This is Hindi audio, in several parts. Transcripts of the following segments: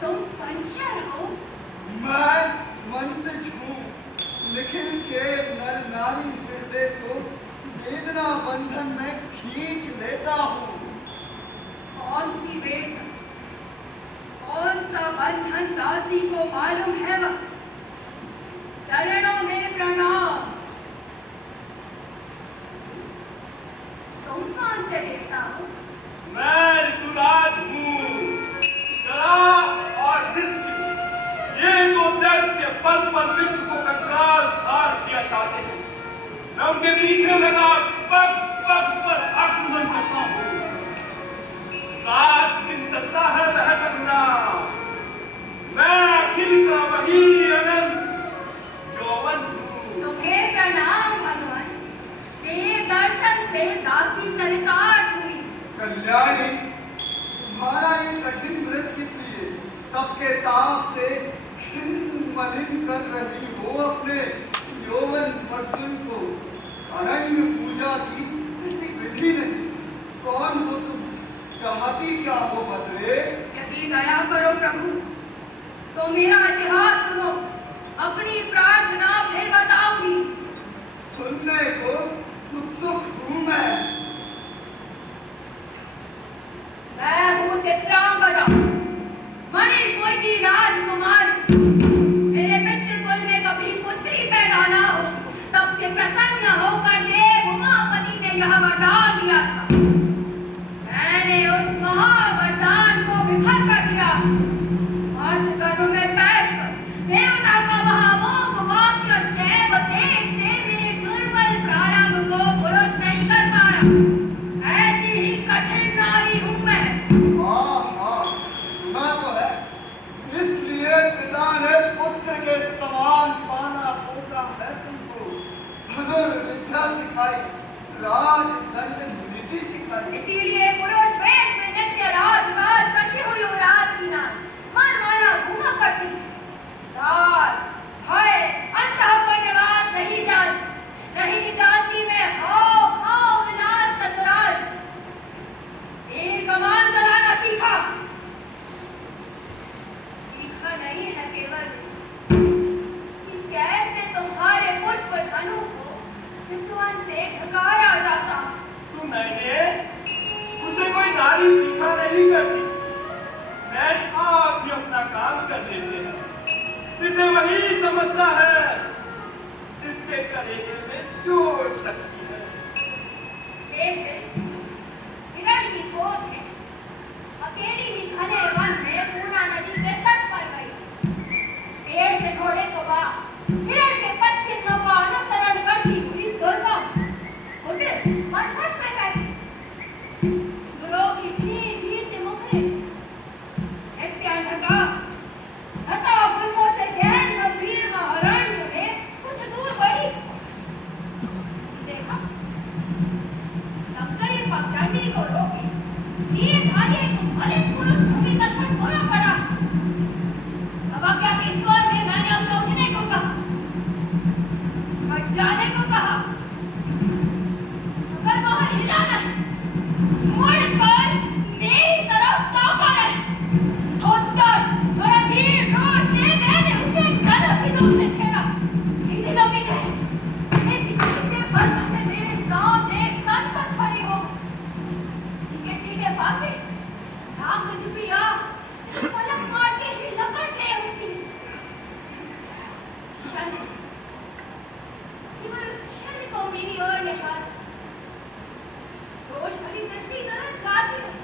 तुम पंचर हो? मैं वंशज हूँ। निखिल के नर नारी हृदय को वेदना बंधन में खींच लेता हूँ। कौन सी वेदना, कौन सा बंधन दासी को मालूम है वह? चरणों में प्रणाम। तुम कौन से देवता हो? मैं ऋतुराज हूँ। कला और नृत्य, ये दो दैत्य पल पल विश्व को कंगाल सार किया चाहते हैं। मैं उनके पीछे लगा पग पग पर आक्रमण करता हूँ। रात दिन चलता है वह संग्राम। मैं अखिल का वही अनंत यौवन हूँ। तुम्हें प्रणाम भगवान। देव दर्शन से दासी चरितार्थ हुई। कल्याणी, तुम्हारा ये कठिन व्रत किस लिए? तब के ताप से खिन्न मलिन कर रही हो अपने यौवन परसुन को। अनन्य पूजा की किसी विधि नहीं। कौन हो तुम? चाहती क्या हो बदले? यदि दया करो प्रभु तो मेरा इतिहास सुनो। अपनी प्रार्थना फिर बताऊंगी। सुनने को उत्सुक हूँ मैं। मैं हूँ चित्रांगदा, मणिपुर की राजकुमारी। मेरे पितृकुल में कभी पुत्री पैदा न हो, तब से प्रसन्न होकर देव उमापति ने यह वरदान दिया था। मैंने उस महावरदान को विफल कर दिया। आज कर्म में बैठकर देवता का वह अमोघ वाक्य शैव देख से मेरे दुर्बल प्रारंभ को पुरुष नहीं कर पाया। ऐसी ही कठिन नारी हूँ मैं। हाँ, सुना तो है। इसलिए पिता ने पुत्र के समान पाला पोसा है तुमको। धनुर्विद्या सिखाई, राजदंड नीति सिखाई। इसीलिए पुरुष वेश में नित्य राजकाज करती हुई युवराज की नाम मन माना घूमा करती। राज, भय, अंतःपुर नहीं जानती मैं हाव भाव विलास चतुराई। तीर कमान चलाना सीखा नहीं है केवल कि कैसे तुम्हारे पुष्प धनु को चितवन से झुकाया जाता। सुन मैंने उसे कोई नारी सीखा नहीं करती। मैं आप भी अपना काम कर लेते हैं। इसे वही समझता है जिसके कलेजे में चोट लगती है। एक दिन हिरण की गोद में अकेली ही घने वन में पूर्णा नदी के तट पर गई। पेड़ से घोड़े को बांध हिरण के पद चिन्हों का अनुसरण करती हुई दुर्गा कुटिल मनमत में बैठी। गुरों की झींझी मुखरे नित्य अंधकार लता गुल्मों से गहन गंभीर महारण्य में कुछ दूर बढ़ी। देखा लंकरी पगडंडी को रोके चीर धागे को मलिन पुरुष भूमि तक पर सोया पड़ा। अब आज्ञा के स्वर में मैंने उसे उठने को कहा, हट जाने को कहा। अगर वह हिला नहीं, मुड़कर मेरी तरफ ताका नहीं, तो तब बड़ा धीर रोज से मैंने उसे धनुष की नोक से छेड़ा। सीधी लंबी है, इसी से बंधन में मेरे सामने तन तक खड़ी हो। इनके छींटे पाते नाक में छुपी आग पलक मारते ही लपट ले उठती। केवल क्षण को मेरी ओर निहार रोज भरी दृष्टि तरह जाती रही।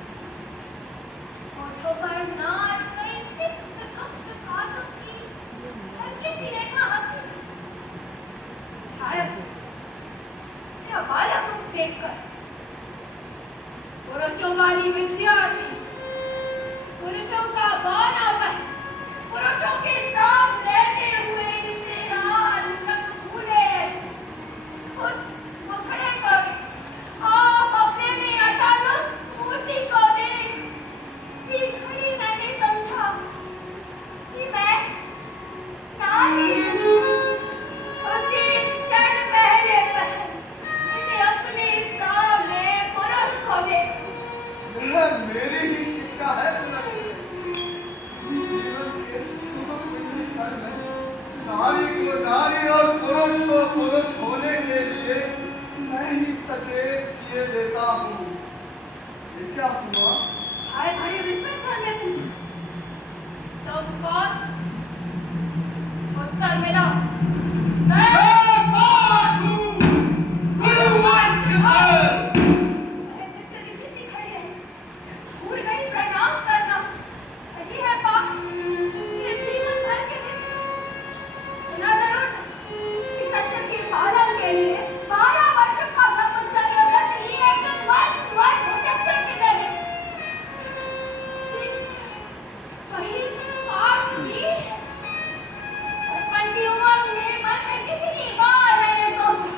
होठों पर नाच गई सिक्त गुप्त बातों की हल्की सी रेखा हंसी। शायद मेरा बालक रूप देखकर पुरुषों वाली विद्यार्थी पुरुषों का बान आता है। पुरुषों के साथ रहते हुए इसे लाल रंग भूले उस मुखड़े को आप अपने में अटल उस मूर्ति को देख। इसी घड़ी मैंने समझा कि मैं नारी हूँ। उसी क्षण पहले मैंने अपने सामने पुरुष को देखा। यह मेरी ही शिक्षा है सचेत किए देता हूँ। ये क्या हुआ? भाई भरे विस्मय सर ने पूछा। तुम कौन? उत्तर मिला, मैं कौन हूँ? गुरुवंशधर। चित्र ऋषि खड़ी है, भूल गई प्रणाम करना। यही है पाप, ये जीवन भर के सुना जरूर था कि सत्य के पालन के लिए 12 वर्षों का ब्रह्मचर्य व्रत ही एक द्वार भटकते फिरे। वही पाठ भी है। बचपन की उम्र में मन में कितनी बार मैंने सोचा,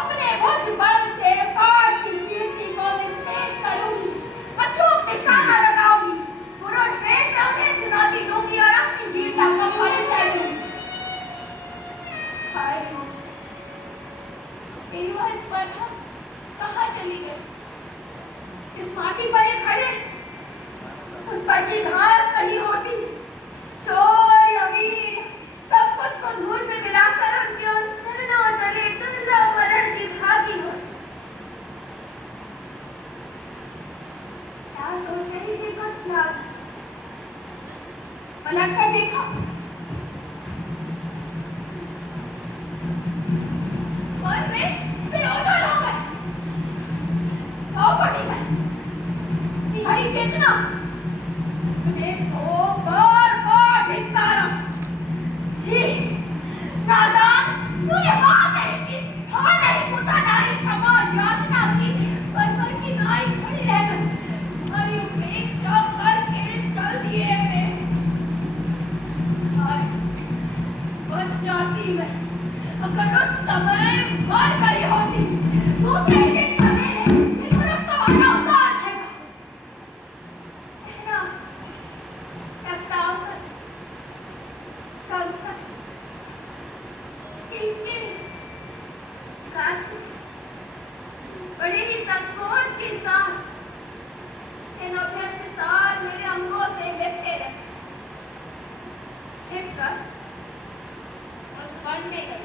अपने भुज बल से पाठ की कीर्ति को विस्तार करूंगी, अचूक निशाना लगाऊंगी, पुरुष वेश में उन्हें चुनौती दूंगी और अपनी वीरता को परिचय दूंगी। हाय हो, तेरी वह स्पर्धा कहाँ चली गई? जिस माटी पर ये खड़े, उस पर की घास कहीं होती, शौर्य वीर सब कुछ को धूल में मिलाकर उनके उन चरणों तले दुर्लभ मरण की भागी हो। क्या सोच रही थी कुछ लाभ? पलट कर देखा, मन में बेओझल हो गए। चौकटी में सिंहड़ी चेतना ने तो बार धिक्कारा। छी, नादान, तूने बात नहीं की, हाल नहीं पूछा, ना ही क्षमा याचना की, पर की नाई खड़ी रह गई। हमारी उपेक्षा करके चल दिए वे। हाय, बच जाती मैं, अगर उस समय मर गई होती। दूसरे दिन सवेरे एक पुरुष का होना उतार देगा। कहना, सकता हूँ, कब तक? लेकिन काश बड़े ही संकोच के साथ, इन अभ्यास के साथ मेरे अंगों से लिपटे रहे। छिपकर उस वन में गई।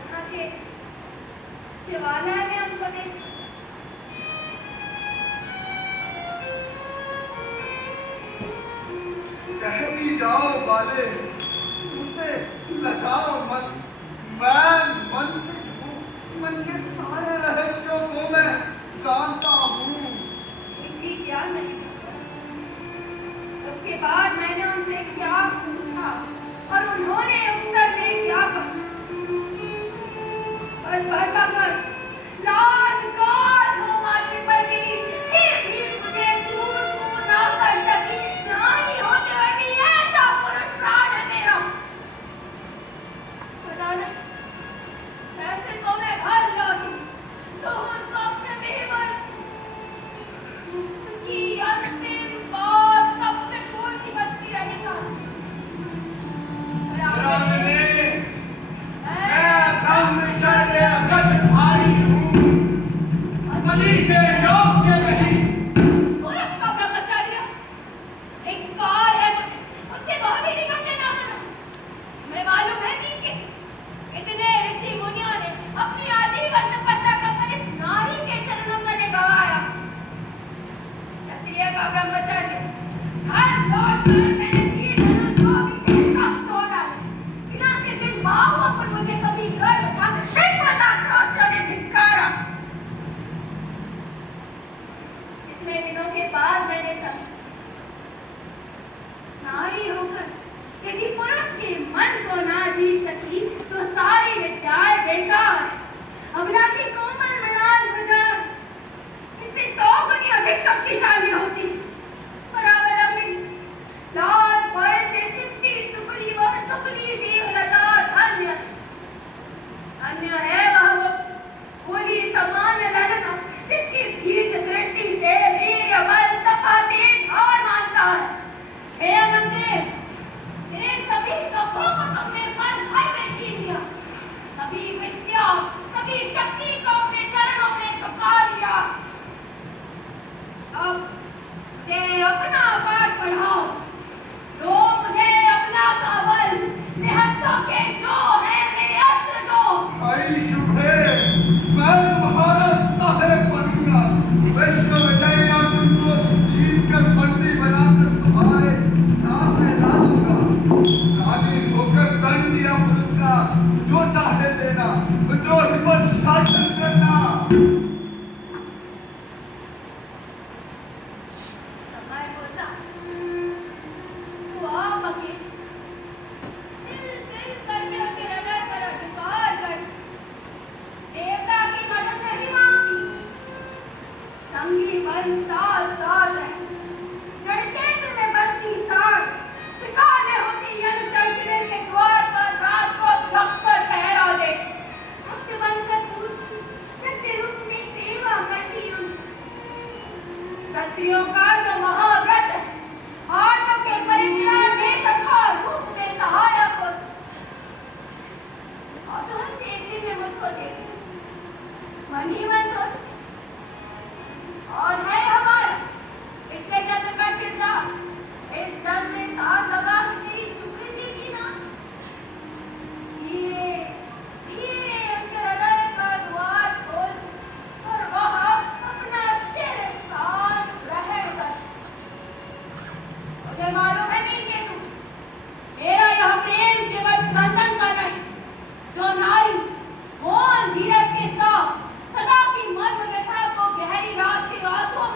यहाँ के शिवालय में उनको देखा। कहती जाओ बाले, उसे लजाओ मत। मैं मन से छू, मन के सारे रहस्यों को मैं जानता हूँ। ये ठीक याद नहीं था। उसके बाद मैंने उनसे क्या पूछा और उन्होंने उत्तर में क्या कहा? बस भर लाज काज हो माथे पर गिरी, फिर भी मुझे दूर को ना कर सकी। नानी होते हुए भी ऐसा पुरुष प्राण है मेरा। पता नहीं, वैसे तो मैं घर लौटी तो उसको अपने बेहद उनकी अंतिम बात तब से फूल सी बचती रही था। मैं ब्रह्मचर्य व्रतधारी हूँ, पति के योग्य नहीं। पुरुष का ब्रह्मचर्य धिक्कार है मुझे, मुझसे वह भी निकलने ना बना। मैं मालूम है कि इतने ऋषि मुनियों ने अपनी आजीवन तपस्या का फल इस नारी के चरणों तले गवाया। क्षत्रिय का ब्रह्मचर्य घर लौट कर मैंने तीर धनुष को भी देखा तोड़ा है। बिना के जिन बाहुओं पर मुझे कभी गर्व था, फिर पर आक्रोश से उन्हें धिक्कारा। इतने दिनों के बाद मैंने समझा, नारी होकर यदि पुरुष के मन को ना जीत सकी तो सारी विद्याएं बेकार है। अबला की कोमल मृणाल भुजा इनसे 100 गुनी अधिक शक्तिशाली होती। परावलंबी लाज भय से सिमटी टुकड़ी वह टुकड़ी देवलता धन्य धन्य है वह वक्त होली समान ललना, जिसकी भीत दृष्टि से वीर बल तपा तेज और मानता है। हे अनंत, तेरे सभी कपड़ों को तुमने पल भर में छीन लिया। सभी विद्या, सभी शक्ति को अपने चरणों में झुका लिया। अब मुझे अपना पाठ पढ़ाओ, दो मुझे अबला का बल, निहत्तों के जो है मेरे अस्त्र दो। मुझको दे। मन ही मन सोच और है हमारा इसमें जन्म का चिंता, इस जन्म में साथ लगा मेरी सुकृति की ना। धीरे धीरे उसके हृदय का द्वार खोल और वह अपना चिर स्थान ग्रहण कर। मुझे मालूम है नीलकेतु, मेरा यह प्रेम केवल क्रंदन का नहीं, जो नारी मौन धीरज के साथ सदा की मर्म व्यथा को गहरी रात के आंसुओं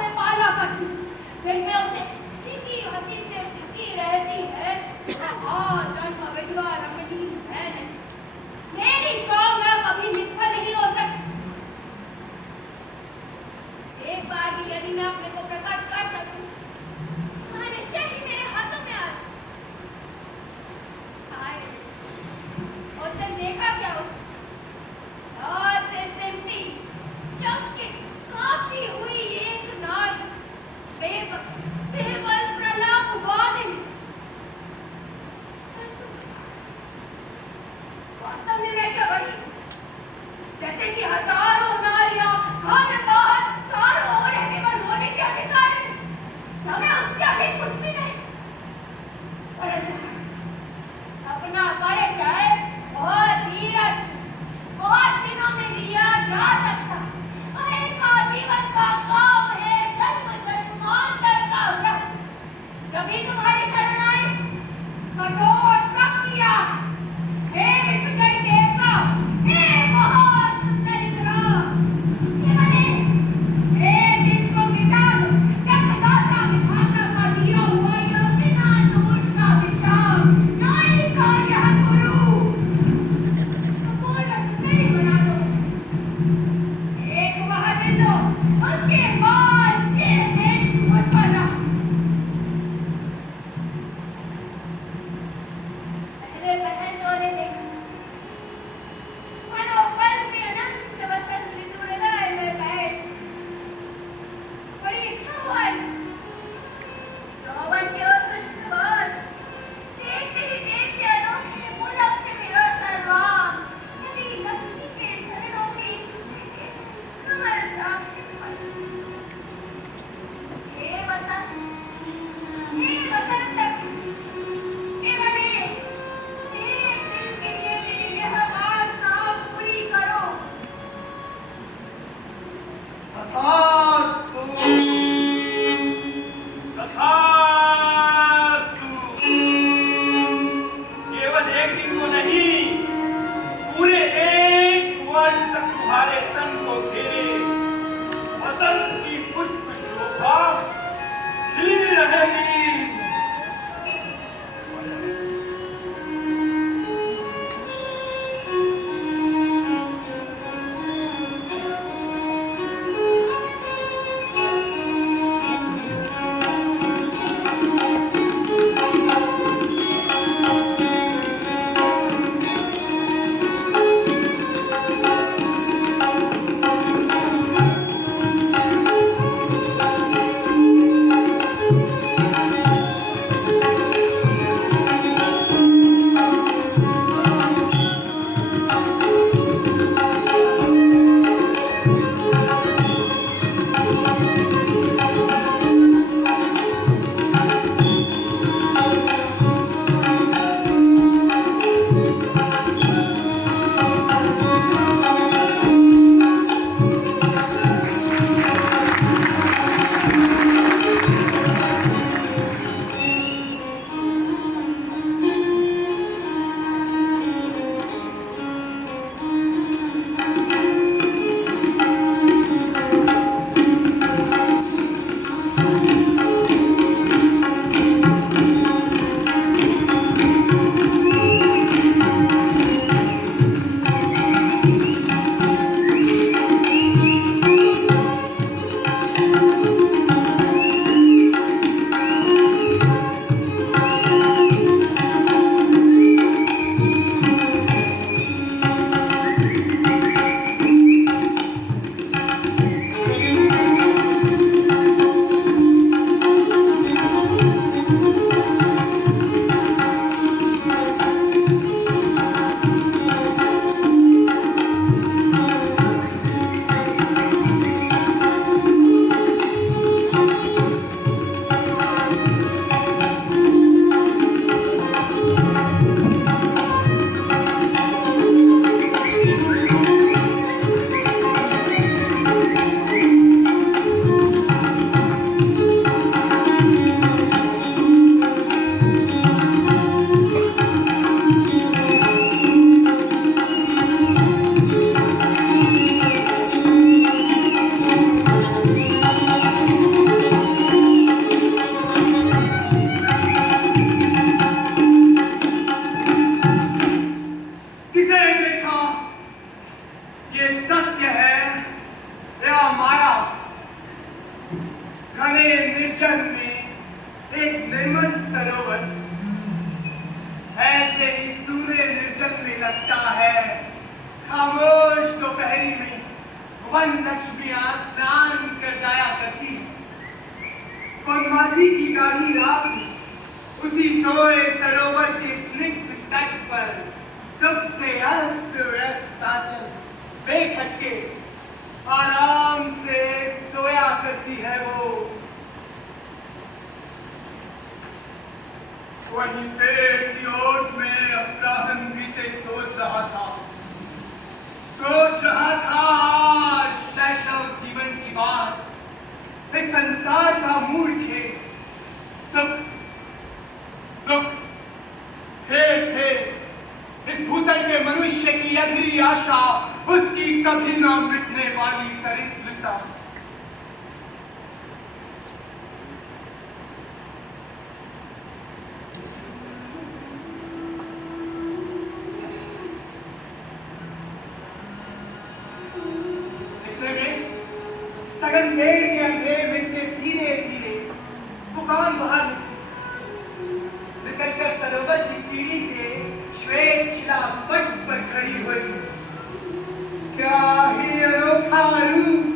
ये सत्य है या माया। घने निर्जन में एक निर्मल सरोवर ऐसे ही सूर्य निर्जन में लगता है। खामोश दोपहरी में वन लक्ष्मियां स्नान कर जाया करती। पद्मासी की गाढ़ी रात में उसी सोए सरोवर के स्निग्ध तट पर सुख से अस्त व्यस्त साचल बेखटके आराम से सोया करती है वो। वहीं पेड़ की ओट में अपराहन बीते सोच रहा था आज शैशव जीवन की बात। इस संसार का मूल खेल सुख दुख खेल थे। इस भूतल के मनुष्य की अधूरी आशा, उसकी कभी ना मिटने वाली दरिद्रता। सघन पेड़ के अंधेरे में से धीरे धीरे दुकान बाहर निकलकर सरोवर की सीढ़ी के श्वेत शिला पट पर खड़ी हुई। क्या ही अनोखा रूप!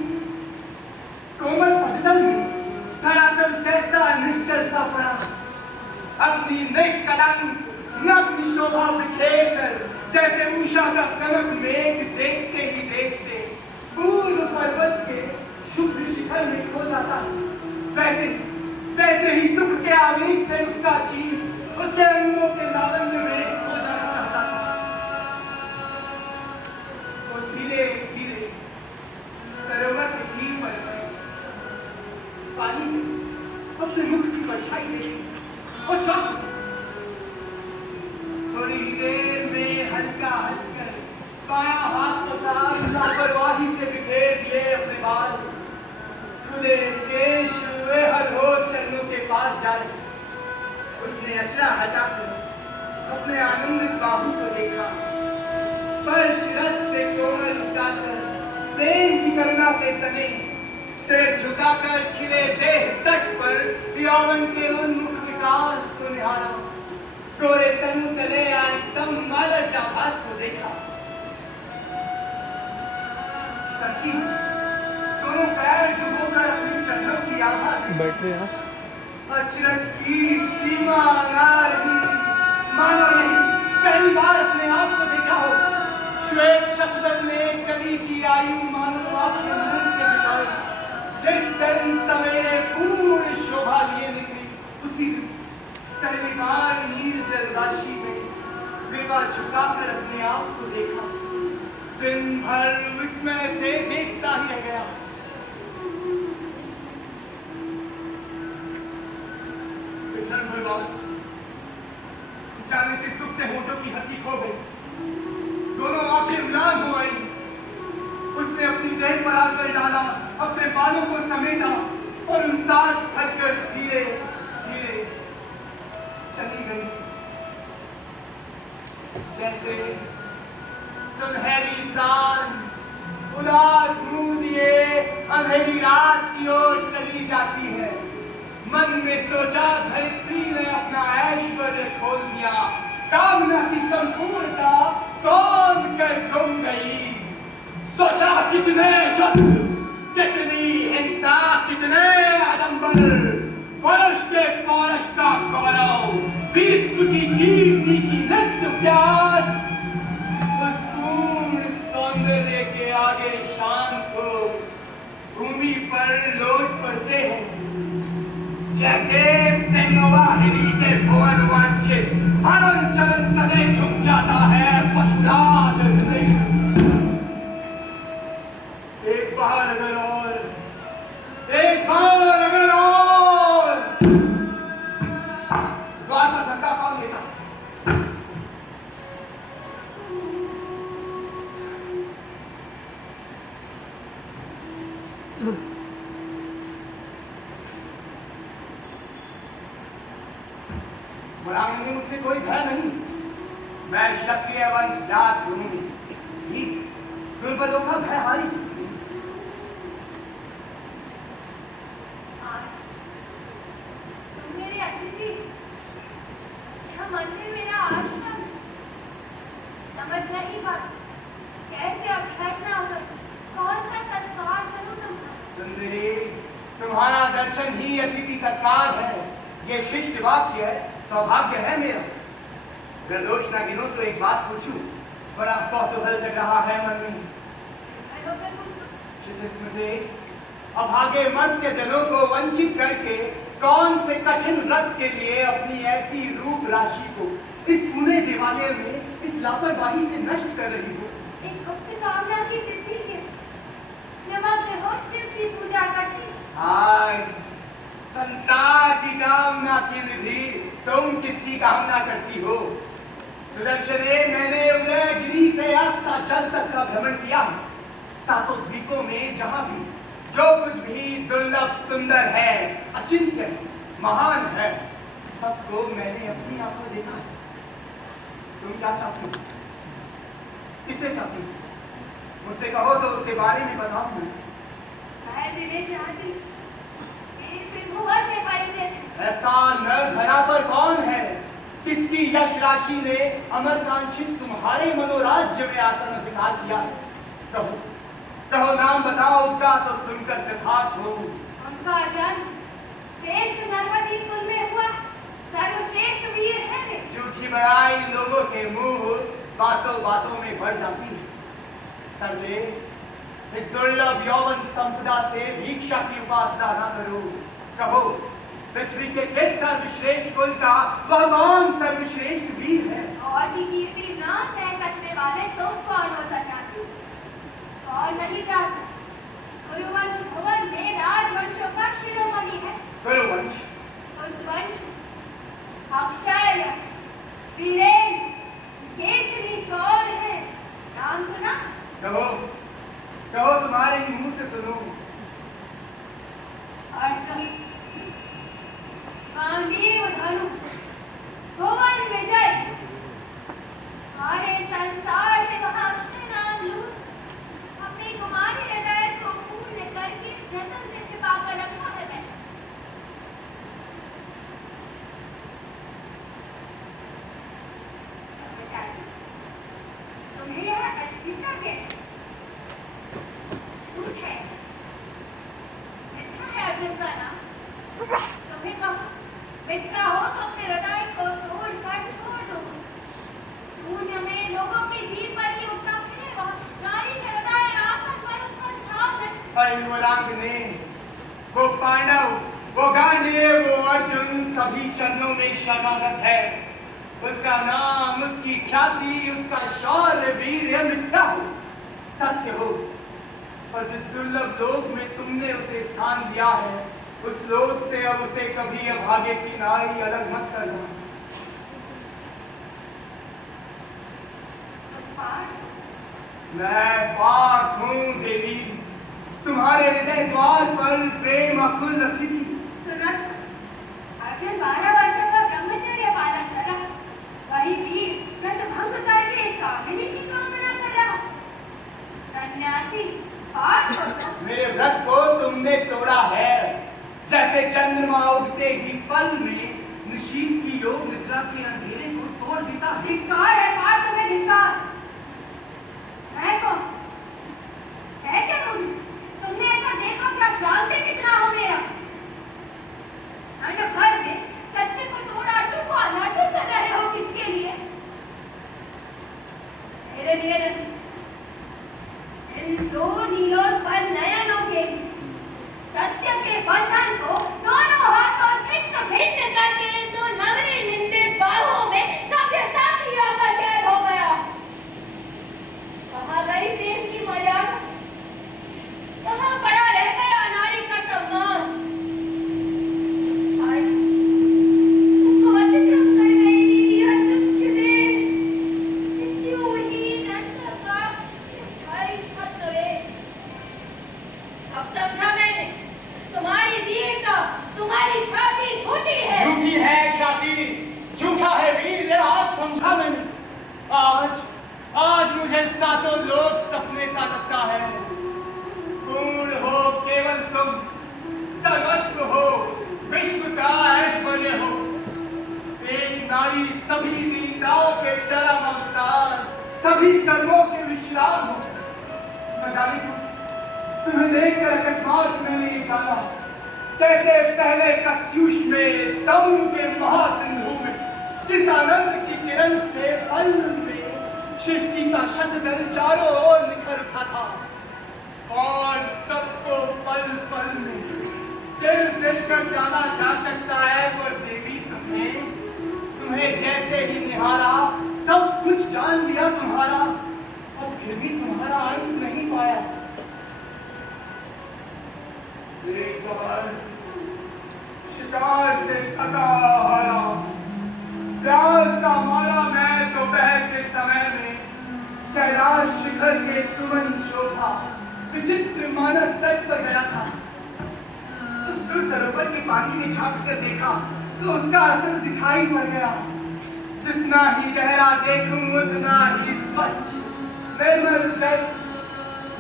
कोमल पटल में धरातल कैसा निश्चल सा पड़ा। अपनी निष्कलंक नग्न शोभा बिखेर कर जैसे उषा का कनक मेघ देखते ही देखते पूर्व पर्वत के शुभ्र शिखर में खो जाता। वैसे ही सुख के आवेश से उसका जीव उसके अंगों के लावण्य में खो जाना चाहता था। वो धीरे धीरे सरोवर के तीर पर पानी में अपने मुख की परछाई देखी और चौंक। थोड़ी देर में हल्का हंसकर बायां हाथ पसार लापरवाही से बिखेर दिए अपने बाल। खुले केश हुए हर रोज चरणों के पास जा रहे। उसने अचरा हटाकर अपने आनंदित बाहु को देखा। स्पर्श रस से कोमल उठाकर प्रेम की करुणा से सने सिर झुकाकर खिले देह तट पर यौवन के उन्मुख विकास को निहारा। गोरे तनु तले एकदम मालच आभास को देखा। सची दोनों पैर डुबोकर अपनी चरणों की आभा बैठ रहे हैं अचरज की सीमा ला रही। मानो नहीं पहली बार अपने आप को देखा हो। श्वेत शब्द ले कली की आयु मानो आपके मन से बिताई। जिस दिन सवेरे पूर्ण शोभा लिए निकली उसी दिन पहली बार नील जल राशि में विवा झुकाकर अपने आप को देखा। दिन भर विस्मय से देखता ही रह गया। जाने किस दुख से होठों की हंसी खो गई। दोनों आंखें म्लान हो आई। उसने अपनी देह पर आंचल डाला, अपने बालों को समेटा और उन सांस भरकर धीरे धीरे चली गई। जैसे सुनहरी सांझ उदास मुंह लिए अंधेरी रात की ओर चली जाती है। मन में सोचा धरित्री ने अपना ऐश्वर्य खोल दिया। कामना की संपूर्णता कौन कर गुम गई। सोचा कितने जन्म, कितनी हिंसा, कितने आडंबर। पौरुष के पौरुष का गौरव, वीरत्व की कीर्ति की नित्य प्यास। उस पूर्ण सौंदर्य के आगे शांत हो भूमि पर लौट पड़ते हैं। जैसे सेनवाहिनी के भुवन वांछित हरण चरण तले झुक जाता है पश्चात सिंह। एक बार अगर और द्वार पर धक्का कौन देता? बुराई मुझसे कोई भय नहीं। मैं क्षत्रिय वंश जात हूँ। दुर्बल विपलों का भय हारी। तुम मेरे अतिथि, यह मंदिर मेरा आश्रम, समझ नहीं पाती कैसे अभ्यर्थना कर, कौन सा संस्कार करूं तुम्हारा? सुंदरी, तुम्हारा दर्शन ही अतिथि सत्कार है। ये शिष्ट वाक्य है, सौभाग्य है मेरा। अगर दोष ना गिनो तो एक बात पूछूं, बड़ा कौतूहल जग रहा है मन में। स्मृति, अभागे मर्त्य जनों को वंचित करके कौन से कठिन व्रत के लिए अपनी ऐसी रूप राशि को इस सुने दिवालय में इस लापरवाही से नष्ट कर रही हो? एक गुप्त कामना की सिद्धि के निमग्न हो शिव की पूजा करती। हाय, संसार की कामना की निधि तुम किसकी कामना करती हो? सुदर्शने, मैंने उदयगिरी से अस्ताचल तक का भ्रमण किया। सातों द्वीपों में जहां भी जो कुछ भी दुर्लभ सुंदर है, अचिंत्य है, महान है, सबको मैंने अपनी आंखों देखा है। तुम क्या चाहती हो? किसे चाहती हो? मुझसे कहो तो उसके बारे में बताऊं मैं जिन्हें चाहती त्रिभुवन में परिचित। ऐसा नर धरा पर कौन है किसकी यश राशि ने अमरकांक्षित तुम्हारे मनोराज्य में आसन अधिकार किया? कहो, कहो, नाम बताओ उसका तो सुनकर कृतार्थ हो। उनका जन्म श्रेष्ठ नरपति कुल में हुआ, सर्वश्रेष्ठ वीर है वे। झूठी बड़ाई लोगों के मुंह बातों बातों में बढ़ जाती है। सर्वे, इस दुर्लभ यौवन संपदा से भिक्षा की उपासना न करो। कहो, पृथ्वी के किस सर्वश्रेष्ठ कुल का वह कौन सर्वश्रेष्ठ वीर है? और की कीर्ति न सह सकने वाले तुम कौन हो सन्यासी? और नहीं जानते, गुरुवंश भुवन में राजवंशों का शिरोमणि है। गुरुवंश? उस वंश अक्षय, वीरेन, केशरी कौन है? नाम सुना? कहो, कहो, तुम्हारे ही मुंह से सुनो। अर्जुन, गांडीव धनु, भुवन विजय, सारे संसार से वह अक्षय नाम लूट अपनी कुमारी हृदय को पूर्ण करके जतन से छिपा कर रखा है मैंने। तुम्हें यह अद्भुत कैसे? झूठ है, मिथ्या है अर्जुन का नाम। तुम्हें कहो, मिथ्या हो तो अपने हृदय को तोड़ कर छोड़ दो। शून्य में लोगों के जीव पर ही उठा फिरेगा, नारी के हृदय आसन पर उसका स्थान है। पर वो रांगने, वो पांडव, वो गांडीव, वो अर्जुन सभी चरणों में शरणागत है। उसका नाम, उसकी ख्याति, उसका शौर्य, वीर्य मिथ्या हो, सत्य हो। पर जिस दुर्लभ लोक में तुमने उसे स्थान दिया है, उस लोक से अब उसे कभी अभागे की नारी अलग मत करना। मैं पार्थ हूँ देवी, तुम्हारे हृदय द्वार पर प्रेम अकुल अतिथि। सुना, अर्जुन 12 वर्षों का ब्रह्मचर्य पालन कर रहा, वही वीर व्रत भंग करके कामिनी की कामना कर रहा। सन्यासी पार्थ हो। मेरे व्रत को तुमने तोड़ा है, जैसे चंद्रमा उगते ही पल में नशीब की योग निद्रा के अंधेरे को तोड़ देता है। धिक्कार है पार्थ, तुम्हें धिक्कार। मैं कौन? है क्या मुझे? तुमने ऐसा देखा क्या? जानते कितना हो मेरा? घर में सत्य को तोड़ा अर्जुन को अनर्थ कर रहे हो, किसके लिए? मेरे लिए नहीं, इन दो नीलोत्पल नयनों के लिए। सत्य के बंधन को दोनों हाथों छिन्न भिन्न करके इन दो नवरी निंदित बाहों में सभ्यता की आकर कैद हो गया। कहाँ गई प्रेम की मर्यादा? कहाँ पड़ा रह गया नारी का सम्मान? उसको अतिक्रम कर गई मेरी यह तुच्छ देह, मृत्युहीन अंतर का मिथ्यात्व। अब समझा मैंने तुम्हारी वीरता देखकर अकस्मात मैंने ये जाना कैसे पहले कत्यूष में दम के महासिंधु में इस आनंद की किरण से पल में सृष्टि का शतदल चारों ओर निखर उठा था और सबको पल पल में दिल दिल कर जाना जा सकता है। पर देवी तुम्हें जैसे ही निहारा सब कुछ जान लिया तुम्हारा और फिर भी तुम्हारा अंत नहीं पाया। एक बार शिकार से थका हारा प्यास का मारा मैं दोपहर के समय में कैलाश शिखर के सुमन शोभा विचित्र मानस तट पर गया था। उस सरोवर के पानी में झांक कर देखा तो उसका अतल दिखाई पड़ गया। जितना ही गहरा देखूं उतना ही स्वच्छ निर्मल जल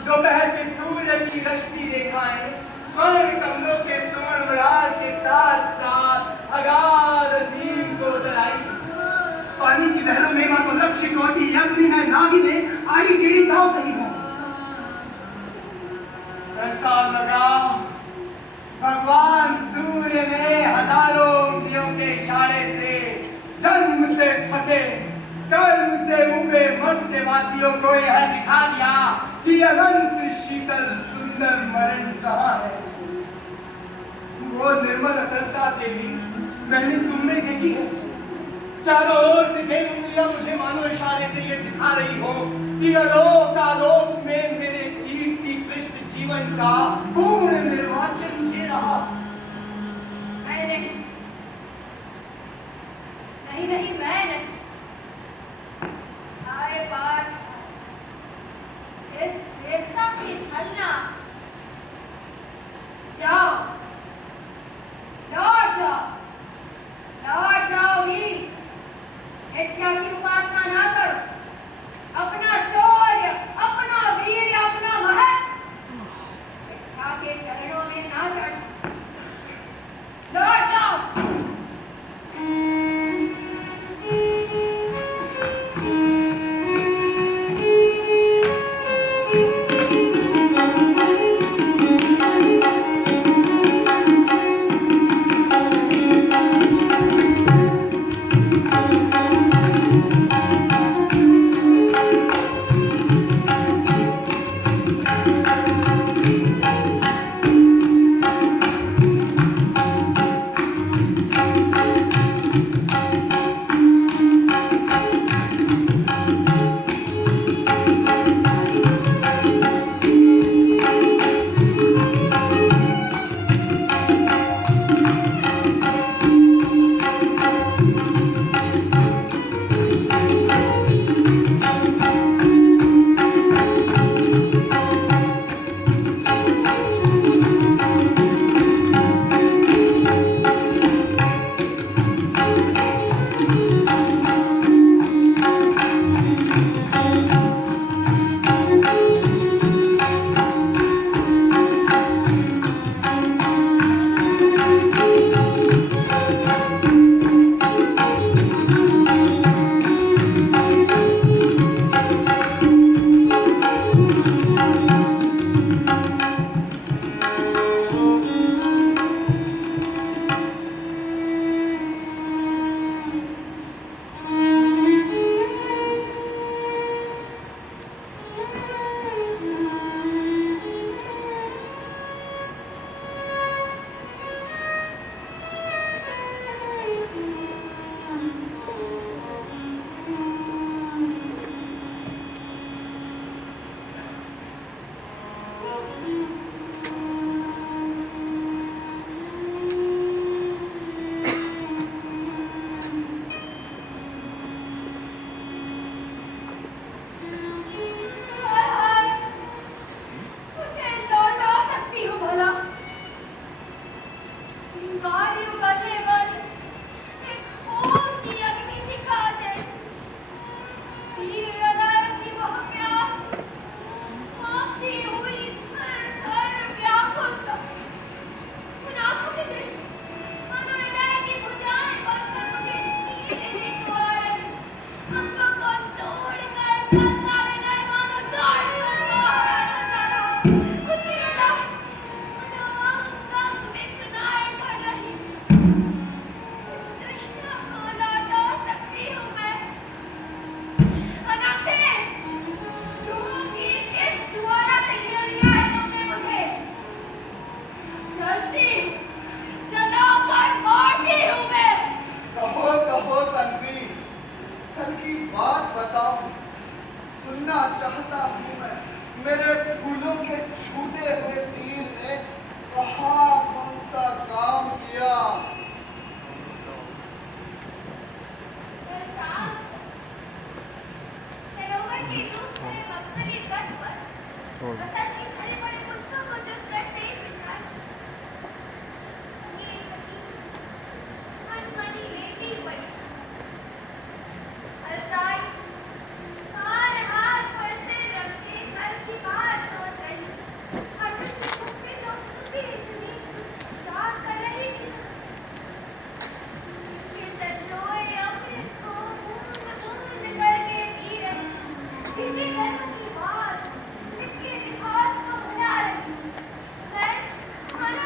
दोपहर के सूर्य की रश्मि रेखाएं स्वर्ण कमलों के सुवर्ण विरार के साथ साथ अगाध असीम को जलाई। पानी की लहरों में मानो लक्ष्य कोटि अग्नि में नागी में आड़ी टेढ़ी दाव रही हो। ऐसा लगा भगवान सूर्य ने हजारों उंगलियों के इशारे से जन्म से थके कर्म से उबे मर्त्य वासियों को यह दिखा दिया कि अनंत शीतल सुंदर मरण कहाँ है। वो निर्मल अतलता देवी मैंने तुमने देखी है। चारों ओर से कई उंगलियां मुझे मानो इशारे से ये दिखा रही हो कि अलोक आलोक में मेरे कीर्ति कृष्ण जीवन का पूर्ण निर्वाचन ये रहा। मैं नहीं मैं नहीं आए बार इस देवता की छलना जाओ लौट जाओ वीर। मिथ्या की उपासना ना करो। अपना शौर्य अपना वीर अपना महल मिथ्या के चरणों में ना चढ़। लौट जाओ।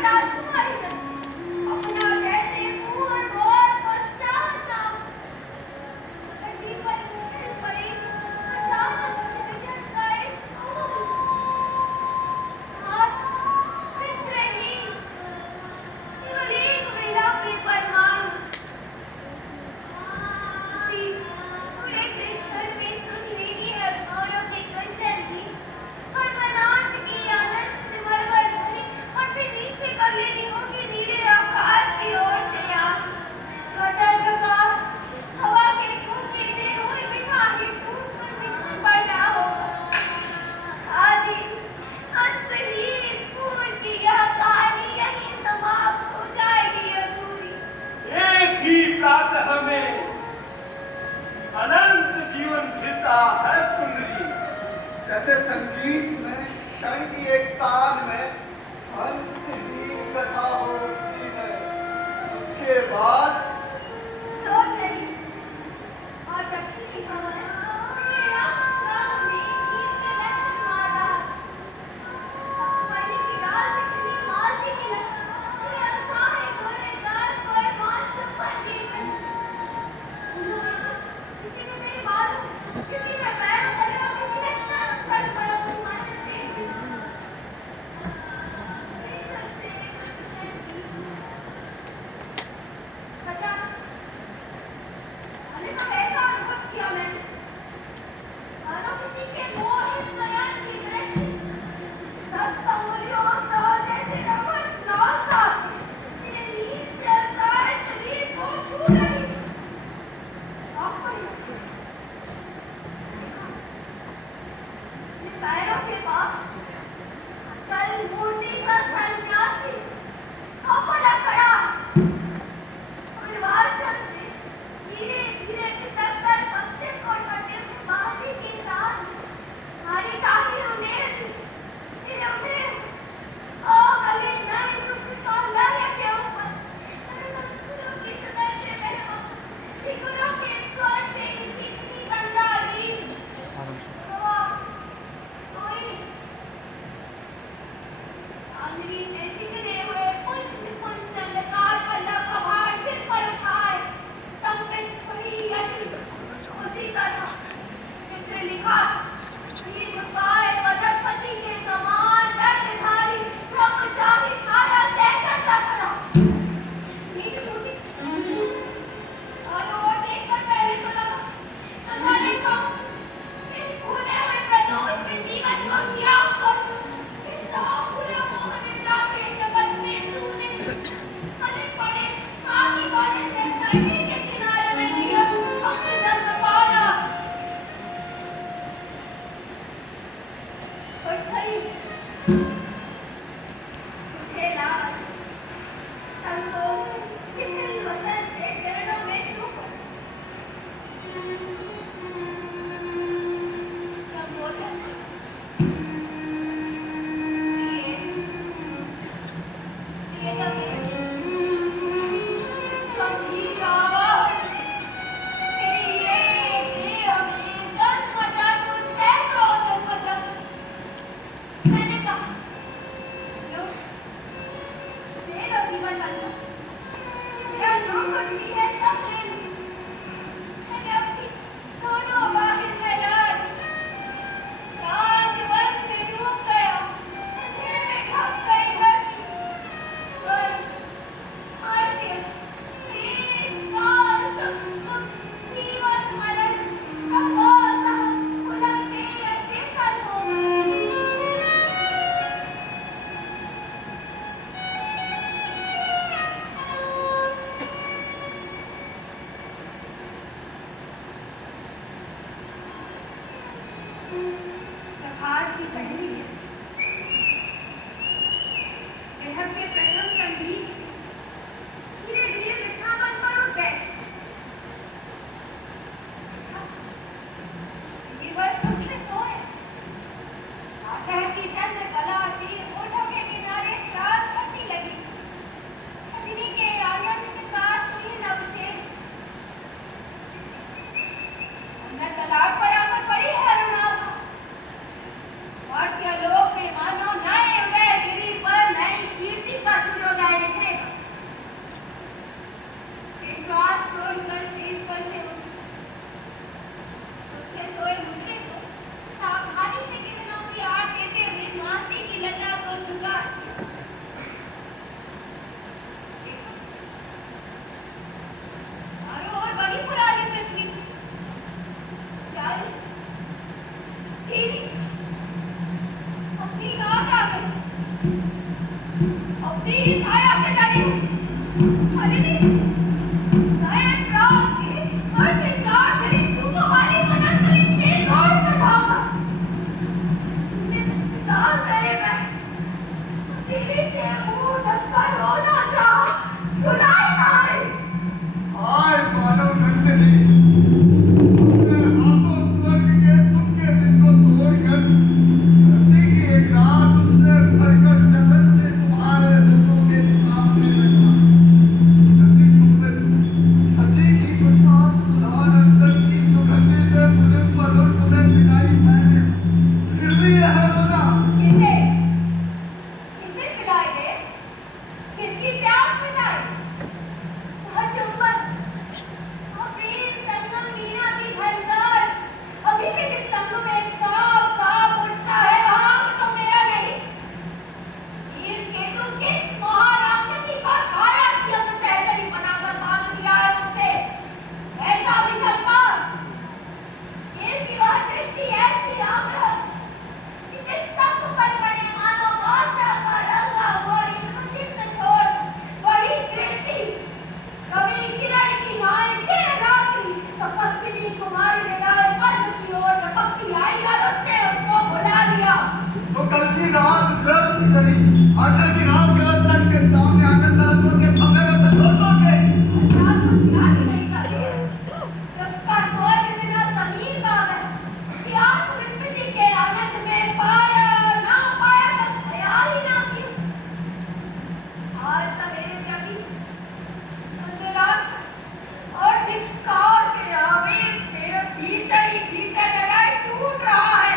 राजकुमारी ने अपना जैसे पूर्व और पश्चात धरती पर फिर पड़ी अचानक से विजन का एक हाथ नेत्रहीन केवल एक वेला की परमाणु उसी थोड़े से क्षण में सुन लेगी है अखबारों की गुंजन की फरमानात की आनंद मरमर भरी और फिर नीचे कर लेनी होगी नीले आकाश की ओर से आग छोटा झुका हवा के झोंके से हुए विवाहित धूप पर बिखर पड़ा होगा आदि अंतहीन पूर्ण की यह कहानी यहीं समाप्त हो जाएगी अधूरी एक ही प्रातः में अनंत जीवन घिरता है सुंदरी। जैसे संगीत में क्षण की एक तान में अंतहीन कथा होती है, उसके बाद सोच रही और दक्षिणी पवन मेरा गाँव में नींद के लक्षण मार रहा मरने की डाल से चुनी मालती की लग फिर अनसारे गोरे गाल पर मान चप्पल की किसी ने मेरी बात किसी ने पैर पकड़ा किसी ने तन पर अपनी माथे से बचा अनेक ऐसा अनुभव किया मैंने मानो किसी के मोहित नयन की दृष्टि सख्त अंगुलियों और जैसे रबर लौटा मेरे नींद से अनसारे शरीर को छू रही आप पर अपने पैरों के पास चल मूर्ति का सन्यासी अपना खड़ा पूर्वांचल से धीरे धीरे खिसक कर पश्चिम और मध्य में बाहरी की रात सारी चांदी उन्हें थी फिर उन्हें ओ कभी नई रूप सौंदर्य के ऊपर फूलों की सुगंध से बहका सिकुड़ों के स्वर से शीतली गंगा ली कोई चांदनी से चिकने हुए पुंज अंधकार पल्लव कभार सिर पर उठाए संपित पड़ी अटल उसी तरह चित्र लिखा ये झुकाए वनस्पति के समान दंडधारी ब्रह्मचारी छाया से चढ़ता खड़ा नींद टूटी और देखकर पहले तो लगा पता नहीं कब इस भूले हुए प्रदोष में जीवन को त्याग कर इस पूरे मोह निद्रा के जगत में तूने अरे पड़े आगे वाले से नदी के किनारे में गिरा अपने दर्द पाना उठ खड़ी उठे लाल संकोच शिथिल वसंत के चरणों में छू पड़ी तब बोला ये कभी आवाज तेरी ये हमें जन्म जन्म सैकड़ों जन्म जन्म मैंने कहा लो ले लो जीवन बंधन मेरा जो कुछ भी है सब ले लो मैंने अपनी दोनों बाहें फैलाई चांद बन में डूब गया अंधेरे में ढक गई धरती पर आरती तेज काल संकुल जीवन मरण संभोग उलट के अचेतन हो प्रभात की पहली बेहद के प्रथम संगीत से धीरे धीरे बिछावन पर उठ बैठे ये बस उससे सोए प्रातः की चंद्र कला थी होठों के किनारे श्राद्ध कसी लगी रजनी के आनंद का क्षीण अवशेष हमने तलाक पर आकर पड़ी है अरुणाभा वाट्य लोक में मानो नए उदय गिरी पर नई कीर्ति का की लता को झुका दिया। चारों ओर बड़ी पुरानी पृथ्वी चारी धीरे अपनी आग आ गई, अपनी ही छाया से डरी हूँ। अरे नहीं, नए प्राण के और सिंगार धरी तुम हमारी मनंतरी से दौड़ कर भागा। दाल करे मैं दिली से मुंह ढककर रोना चाहा, सुनाई ना आई। आए मानव नंदिनी, अपने हाथों स्वर्ग के सुख के दिन को तोड़कर धरती की एक रात उससे भरकर जलन से तुम्हारे होठों के सामने रखा। धरती तुम्हें सजी की बरसात सुधारंदर की सुगंधी से मुझे मधुर तुम्हें पिलाई मैंने, फिर भी यह रोना। किसे किसे पिलाई दे, किसकी प्यास मिटाई? वह चुंबन और प्रेम संगम वीणा की झनकार अभी भी जिस संग में कांप कांप उठता है, वहां तो मेरा नहीं। नील केतु किस महाराक्षसी का छाया की अंग सहचरी बनाकर भाग दिया है मुझसे। ऐसा भी संपात इनकी वह दृष्टि ऐसी आग्रह कि जिस तंग पर पड़े मानो आशा का रंगा हुआ रेखा चिन्ह छोड़ बड़ी दृष्टि रवि किरण की नाई चिर रात्रि तपस्विनी कुमारी निगाह स्वर्ग की ओर लपकती आई और उसने उसको भुला दिया। तो कल की रात वृक्ष करी आशा की रात के तन के सामने आकर नरकों के फंदे में से धोके अल्लाह कुछ याद ही नहीं करे, सबका स्वर्ग इतना समीप आ गया कि आत्म विस्मृति के आनंद में पाया ना पाया का ख्याल ही ना किया। आज सवेरे जगी निराशा और धिक्कार के आवेश मेरे भीतर ही भीतर लड़ाई टूट रहा है।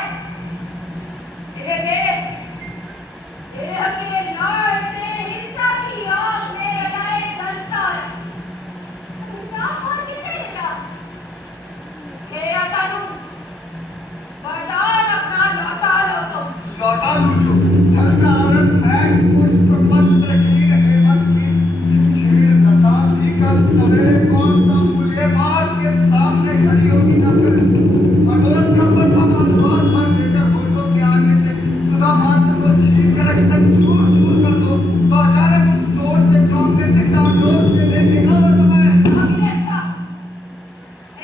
देह के लाड़ से हिंसा की आग में लड़ाई जलता है। अनुशाप और किसे मिटा? हे अतनु, वरदान अपना लौटा लो तुम। लौटा लूटो झरना और बैग पुष्प पत्र हीन हेमंत की क्षीण लता सी कल सवेरे कौन सा मूल्य बात के सामने खड़ी होगी न फिर अडोल का प्रथम आस्वाद पर देकर होठों के आगे से सुधा मात्र को छीन कर एकदम चूर चूर कर दो तो अचानक उस चोट से चौंक के दिशा रोज से लेके आओ तुम्हें। अभिरक्षा,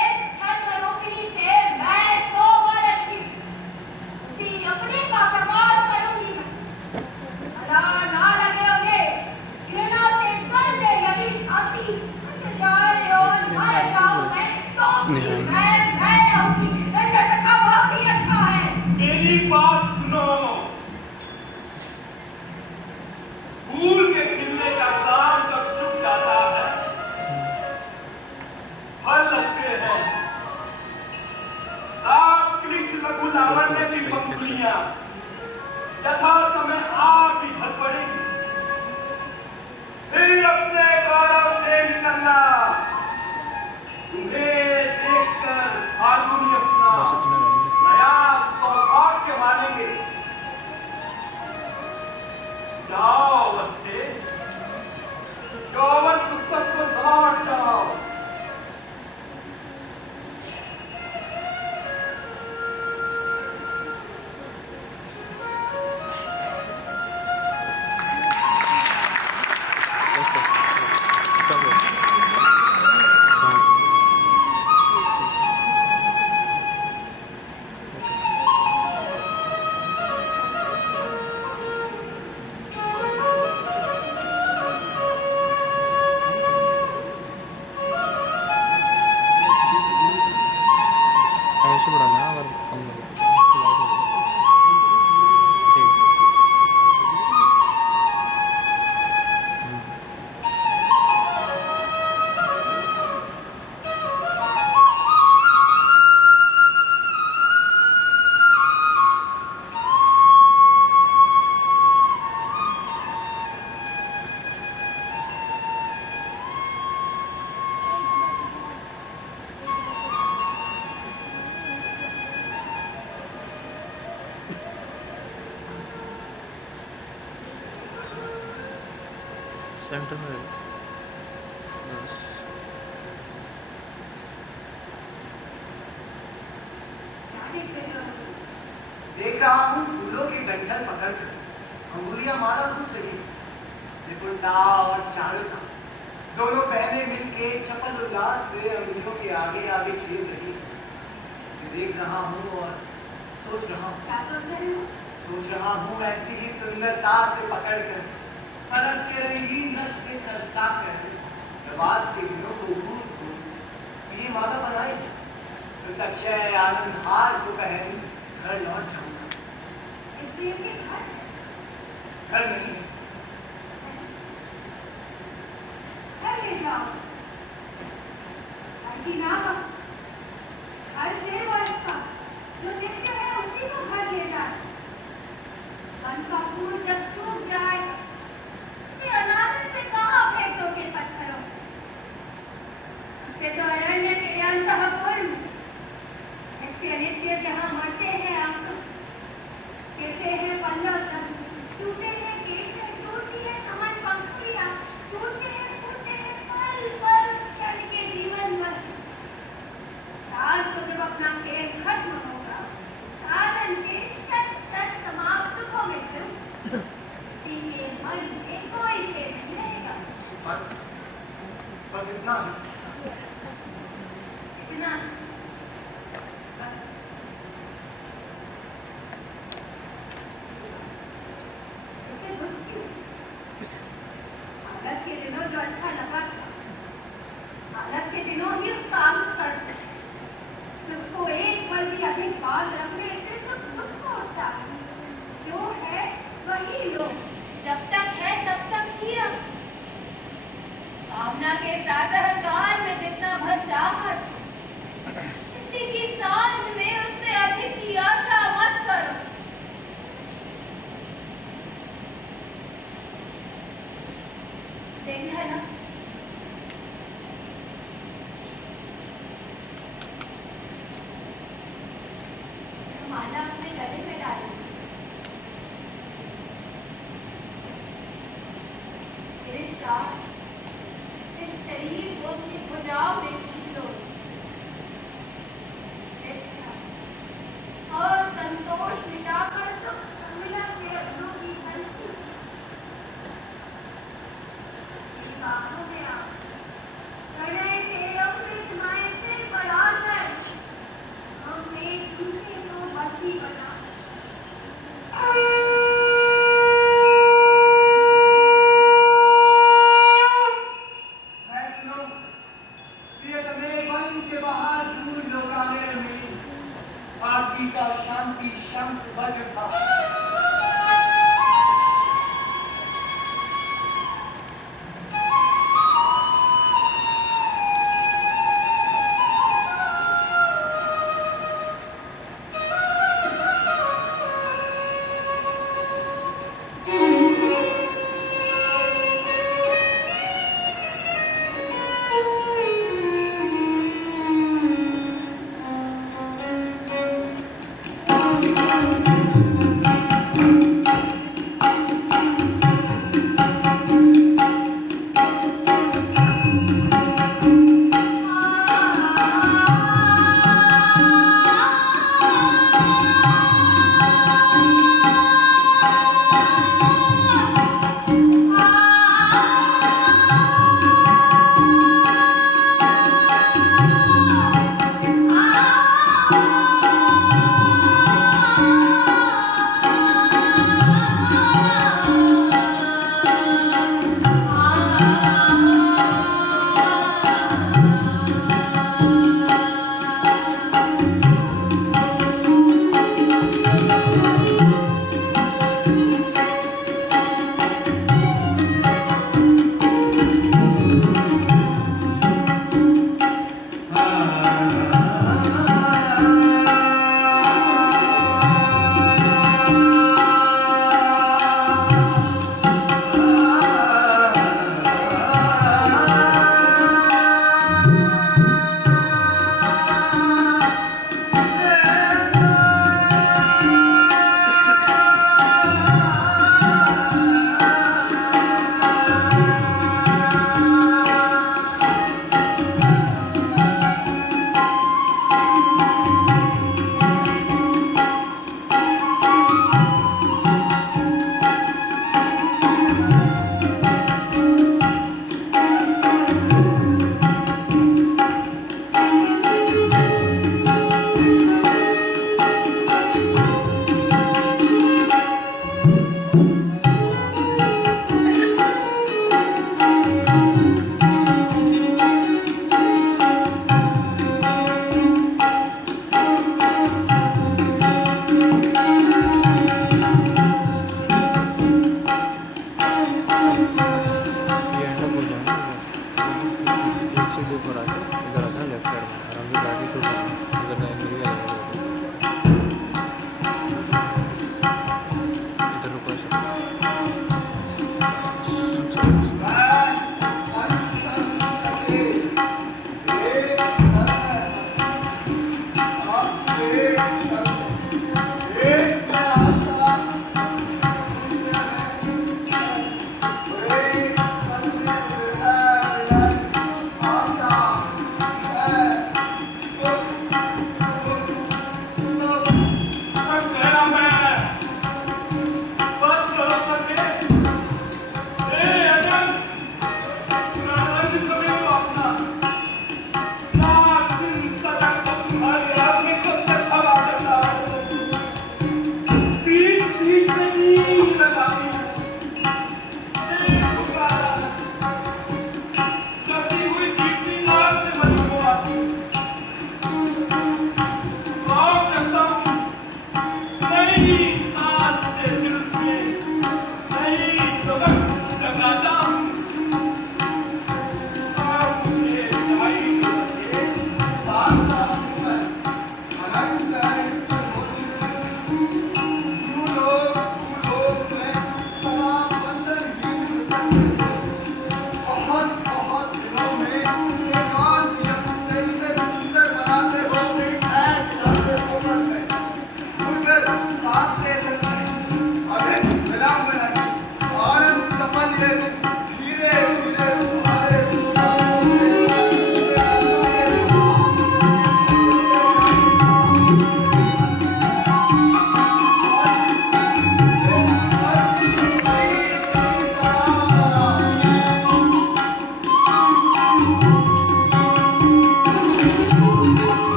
इस छद्मरूपिणी से मैं 100 बार अच्छी उसी अपने का प्रकाश करूंगी मैं। भला ना लगे उन्हें, घृणा से जल ले यदि छाती फट जाए और मर जाऊं मैं तो भी मैं रहूंगी। मेरा सखा वह भी अच्छा है। मेरी बात सुनो। फूल के खिलने का काम जब छुप जाता है, फल लगते हैं। आप कृष्ण लघु लावण्य की पंखुड़ियां यथा समय आप भी झल पड़ेगी। फिर अपने गौरव से निकलना। तुम्हें देखकर फाल्गुनी अपना नया सौभाग्य मानेंगे। जाओ बच्चे, यौवन उत्सव को लौट जाओ। सेंटर में बस। क्या देख रहे हो? देख रहा हूँ फूलों की डंठल पकड़कर अंगुलियां मारा घूस रही है। त्रिपुटा और चारुता दोनों बहनें मिलके चपल उल्लास से अंगुलियों के आगे आगे खेल रही है। मैं देख रहा हूँ और सोच रहा हूँ। क्या सोच रहे हो? सोच रहा हूँ ऐसी ही सुंदरता से पकड़कर तरस के रही नस से सरसा कर प्रवास के दिनों को भूल ये माता बनाई है तो अक्षय आनंद हार को पहन घर लौट जाऊंगा। इस प्रेम के घर नहीं है। घर ले जाओ। घर की नाम हर 6 वर्ष का जो नित्य है उसी को घर ले जाए। मन का फूल जब सूख जाए उसे अनादर से कहाँ फेंकोगे पत्थरों? उसे तो अरण्य के अंतःपुर में नित्य नित्य जहाँ मरते हैं आप कहते हैं पल्लव तब टूटे हैं केशर टूटती है समन पंखुड़ियाँ टूटते हैं पल पल क्षण के जीवन भर। आज को जब अपना खेल खत्म होगा साधन के शत शत समाप्त सुखों में फिर इसीलिए मन में कोई खेल नहीं रहेगा। बस इतना ही। इतना हालत के दिनों जो अच्छा लगा था हालत के दिनों ही उसका अंत कर सुख को एक पल भी अधिक बात रखने से सुख दुख को होता है। जो है वही लो जब तक है तब तक ही रख। कामना के प्रातः काल में जितना भर चाहत इतनी की सांझ में उससे अधिक की आशा मत करो। देखा है ना माला अपने गले में डाली इस शरीर को अपनी भुजाओं में खींच लो। इच्छा और संतोष मिटाकर सुख सम्मिलन के अग्नों की हल्की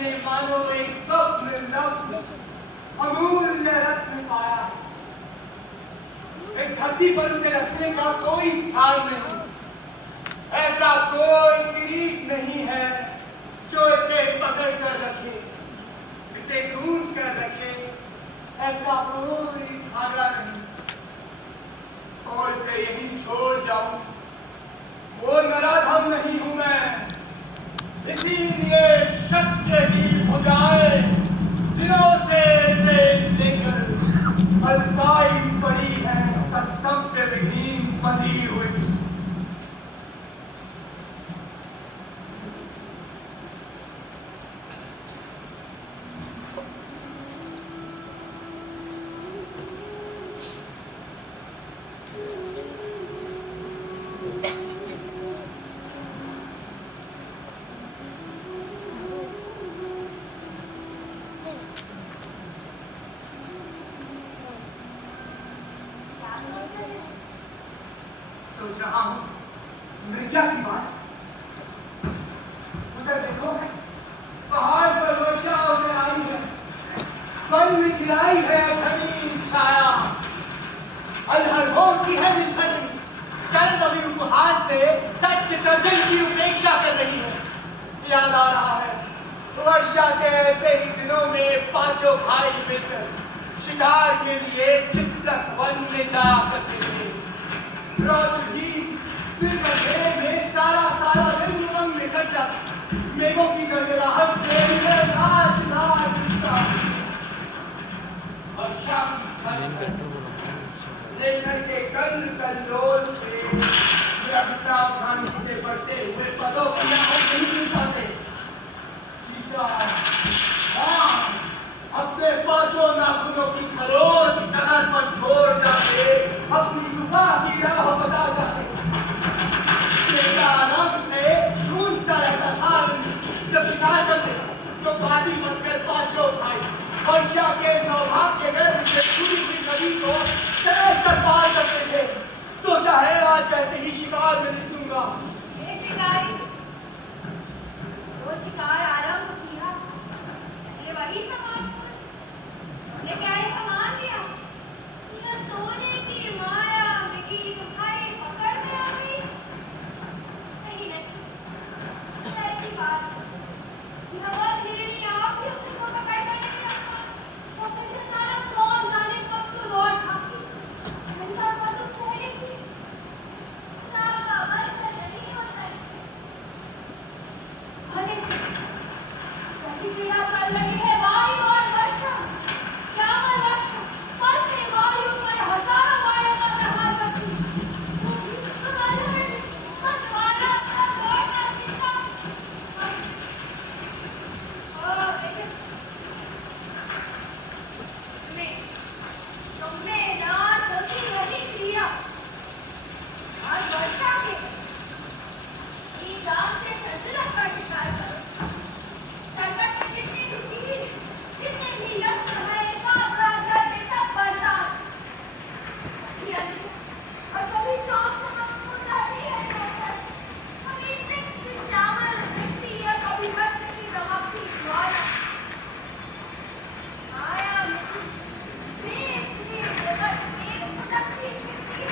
मैंने मानो एक स्वप्न लब्ध अमूल्य रत्न पाया। इस धरती पर उसे रखने का कोई स्थान नहीं, ऐसा कोई किरीट नहीं है जो इसे पकड़ कर रखे, इसे ढूंढ कर रखे, ऐसा कोई धागा नहीं। और इसे यहीं छोड़ जाऊं, वो नराधम नहीं हूं मैं। इसीलिए क्षत्रिय भुजाएं दिनों से इसे लेकर अलसाई पड़ी है, कर्तव्य विहीन बंधी हुई। सोच रहा हूं मृग्या की बात। उधर देखो, पहाड़ पर वर्षा होने आई है, वन में गिराई है घनी छाया, अलहर होती है निछनी, कलरवी उपहास से तट तर्जन की उपेक्षा कर रही है। याद आ रहा है वर्षा के ऐसे ही दिनों में पांचों भाई मिलकर शिकार के लिए चित्रक वन में जाया करते थे। में सारा दिन उमंग में कट जाता, मेघों की गड़गड़ाहट से नाच और शाम लेकर के कल कल्लोल से सावधानी से बढ़ते हुए पदों पर नहीं मिल पाते। अपने पांचों नाखूनों की खरोच नहर पर छोड़ जाते, अपनी गुफा की राह बता जाते। रंग से गूंजता रहता था जब शिकार करते तो बाजी बनकर पांचों भाई वर्षा के सौभाग्य गर्भ से पूरी की छवि को तैर कर पार करते थे। सोचा है आज वैसे ही शिकार में निकलूंगा। वो शिकार आरंभ किया, ये वही सामान, ये क्या है सामान दिया? ये सोने की माया मृगी तुम्हारी पकड़ में आ गई। नहीं ऐसी बात भगवान हिरणी आप ही अपने को पकड़ कर नहीं रखा, तो फिर सारा कौन जाने कब तो दौड़ खाती, ऐसा बात तो पहले की सारा बल से नहीं होता है। अरे प्रतिक्रिया कर रही है वायु और वर्षा, क्या वर्षा पल में वायु पर हजारों वायु का प्रहार करती, तुमने ना सभी वही किया और वर्षा के जान से संतुलन का शिकार करो। संकट में जितनी दुखी, जितने भी यश है, सब राजा के सब बर्दाश्त। और कभी शौक से मजबूत रहती है नौकर, कभी इतनी चावल मिट्टी या कभी वक्त की दमकती ज्वाला। माया मिट्टी, देश की जगत में फुटकती मिट्टी,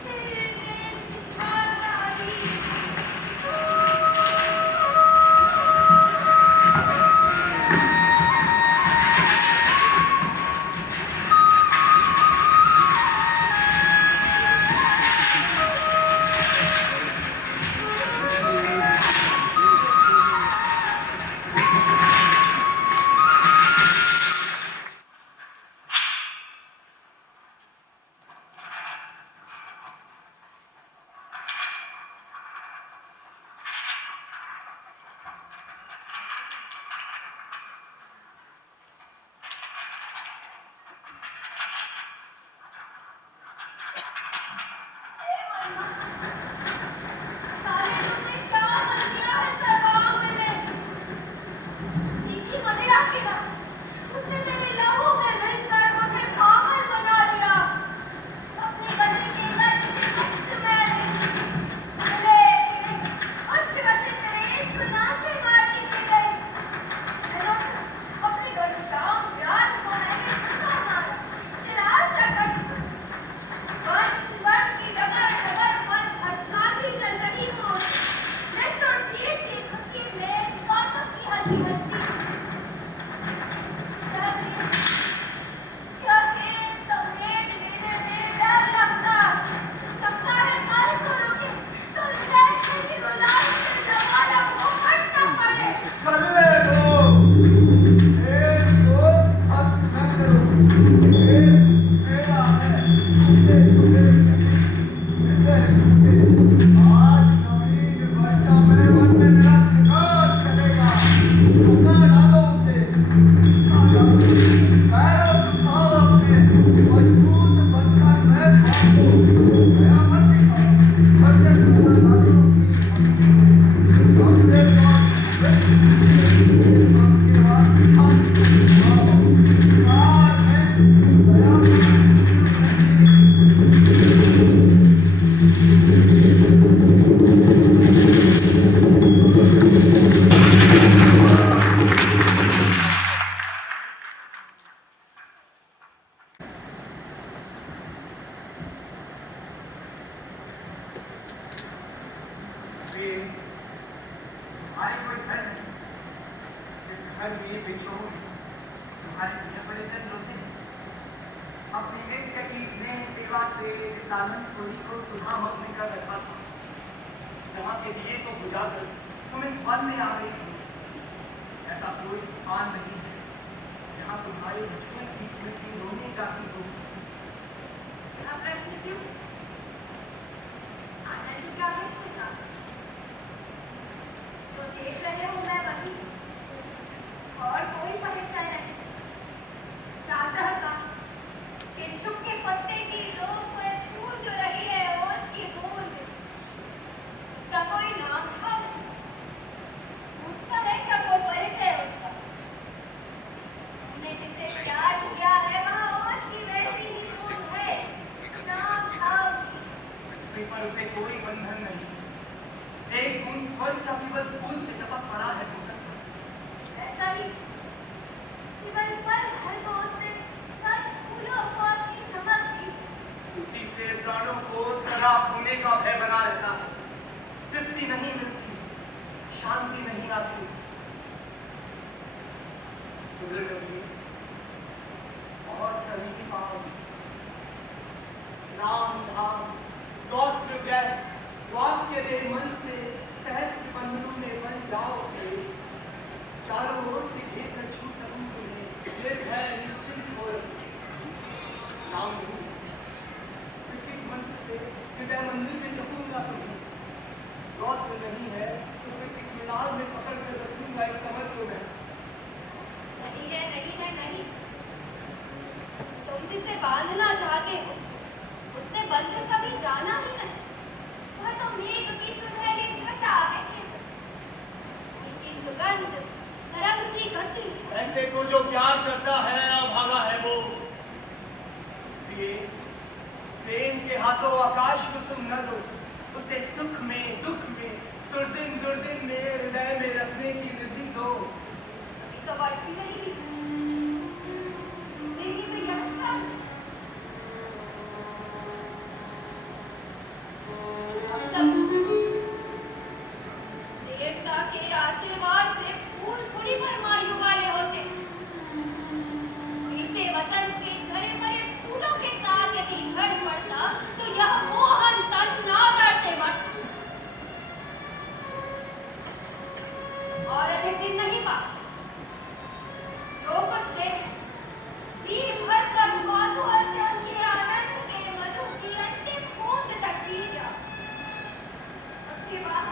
दिल में सिखार रही। घर में बिछोड़ तुम्हारे प्रिय परिजन रोते हैं। अपनी नित्य की स्नेह सेवा से जिस आनंदपुरी को सुधा मग्न कर रखा था, जहाँ के दिए को बुझाकर तुम इस वन में आ गई थी, ऐसा कोई स्थान नहीं है जहाँ तुम्हारे बचपन की स्मृति रोने जाती हो। यह प्रश्न क्यों? आनंद क्या है खुदा? तो देख रहे हो मैं वही और कोई परिचय नहीं। राजा का कि चुपके पत्ते की रोक पर छूट जो रही है ओस की बूंद, उसका कोई नाम था? पूछता है क्या कोई परिचय उसका? हमने जिसे प्यार किया है वह ओस की वैसी ही बूंद है, नाम था पृथ्वी पर उसे कोई बंधन नहीं, एक बूंद स्वर्ग का केवल फूल से टपक पड़ा है पुत्र। ऐसा ही केवल पल भर को उसने सब फूलों को अपनी चमक दी। उसी से प्राणों को शराब होने का भय बना रहता है, तृप्ति नहीं मिलती, शांति नहीं आती। सुदृढ़ और सभी पाव राम धाम गोत्र गए वाक्य दे मन से सहस्त्र बंधनों में बन जाओ प्रेम। चारों ओर से घेर कर छू सकूं तुम्हें, निर्भय निश्चिंत हो राम धूम। मैं किस मंत्र से हृदय मंदिर में जपूंगा तुम्हें, गोत्र नहीं है तो फिर किस मिलाल में पकड़ कर रखूंगा इस कमर को मैं। नहीं है, नहीं है, नहीं। तुम जिसे बांधना चाहते हो उसने बंधन कभी जाना ही नहीं। वह तो मेघ की सुनहरी छटा है केवल, उनकी सुगंध तरंग की गति है। ऐसे को जो प्यार करता है अभागा है वो। प्रेम के हाथों आकाश कुसुम न दो, उसे सुख में दुख में सुरदिन दुर्दिन में हृदय में रखने की निधि दो। कभी तो वर्ष भी नहीं नहीं तो यह क्षण। हम सब देवता के आशीर्वाद से फूल थोड़ी परमायु वाले होते। बीते वसंत के झरे भरे फूलों के साथ यदि झड़ पड़ता तो यह मोहन तन नागर से मरता। और अधिक दिन नहीं पा जो कुछ देखे जी भर कर कौतूहल से उनके आनंद के मधु की अंतिम बूंद तक पी जाओ। उसके बाद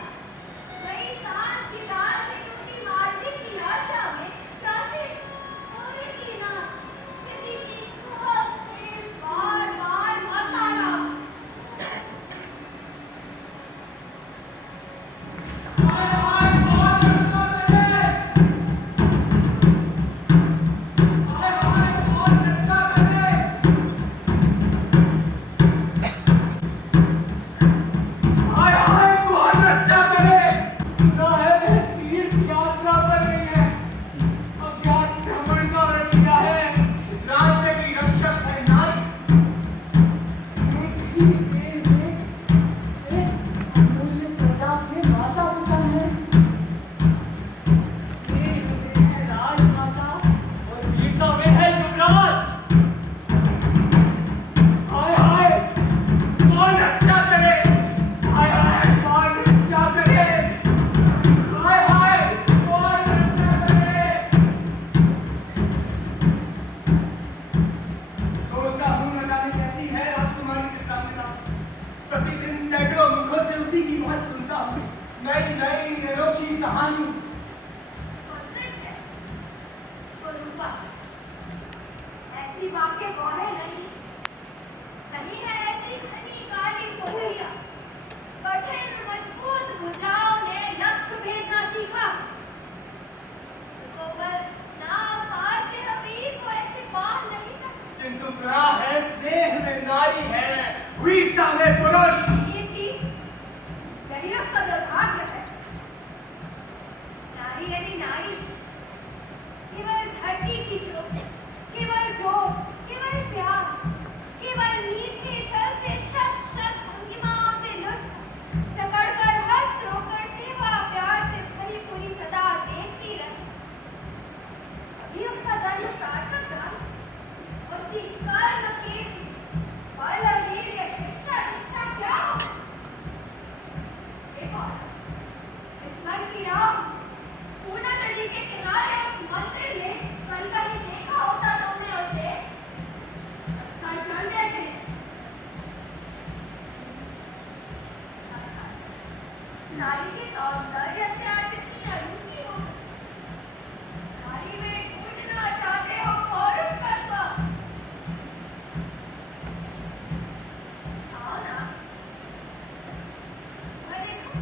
नई सांस की डाल से टूटी मालवी की आशा में चाहते थोड़े की ना किसी की खौफ से बार बार मत आना। ऐसी वाक्य गौरे नहीं है ऐसी घनी काली पोखरिया। कठिन मजबूत भुजाओं ने लक्ष्य भेदना सीखा। गोबर नाव पार के हबीब को ऐसे बांध नहीं सकते। किंतु सुना है स्नेह में नारी है, वीरता में पुरुष। ये थी यही उसका दुर्भाग्य है। नारी यदि नारी केवल धरती की शोभा, केवल जोश, केवल प्यार, केवल मीठे छल से शत शत भंगिमाओं से लुट जकड़कर हंस रोकर सेवा प्यार से भरी पूरी सदा देखती रहे। नारी के सौंदर्य से आज इतनी अरुचि हो, नारी में ढूंढना चाहते हो और उसका स्वाद। आओ ना, वह देखो,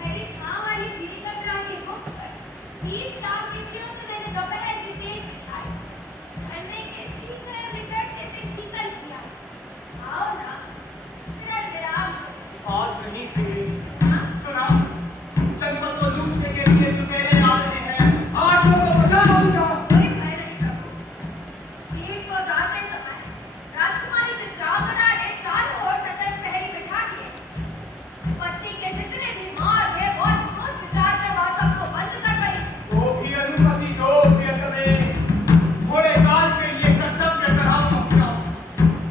मेरी छांव वाली पीली कपड़ा के मुख पर 30 शामियों से मैंने दोपहर की देर बिछाई, अन्य के शीतल निकट से शीतल किया। आओ ना, विरल विराम करो। आज नहीं तेरे सुना जन्म तो लूटने के लिए जुटेले आ रहे हैं। आज तो बचा लूंगा। कोई भय नहीं प्रभु। तीर को जाते समय राजकुमारी चित्रांगदा ने चारों ओर सतर्क प्रहरी बिठा दिए। पत्नी के जितने भी मार्ग है बहुत सोच विचार कर वह सबको बंद कर गई। तो भी अनुमति दो प्रियतमे, थोड़े काल के लिए कर्तव्य कराऊं अपना।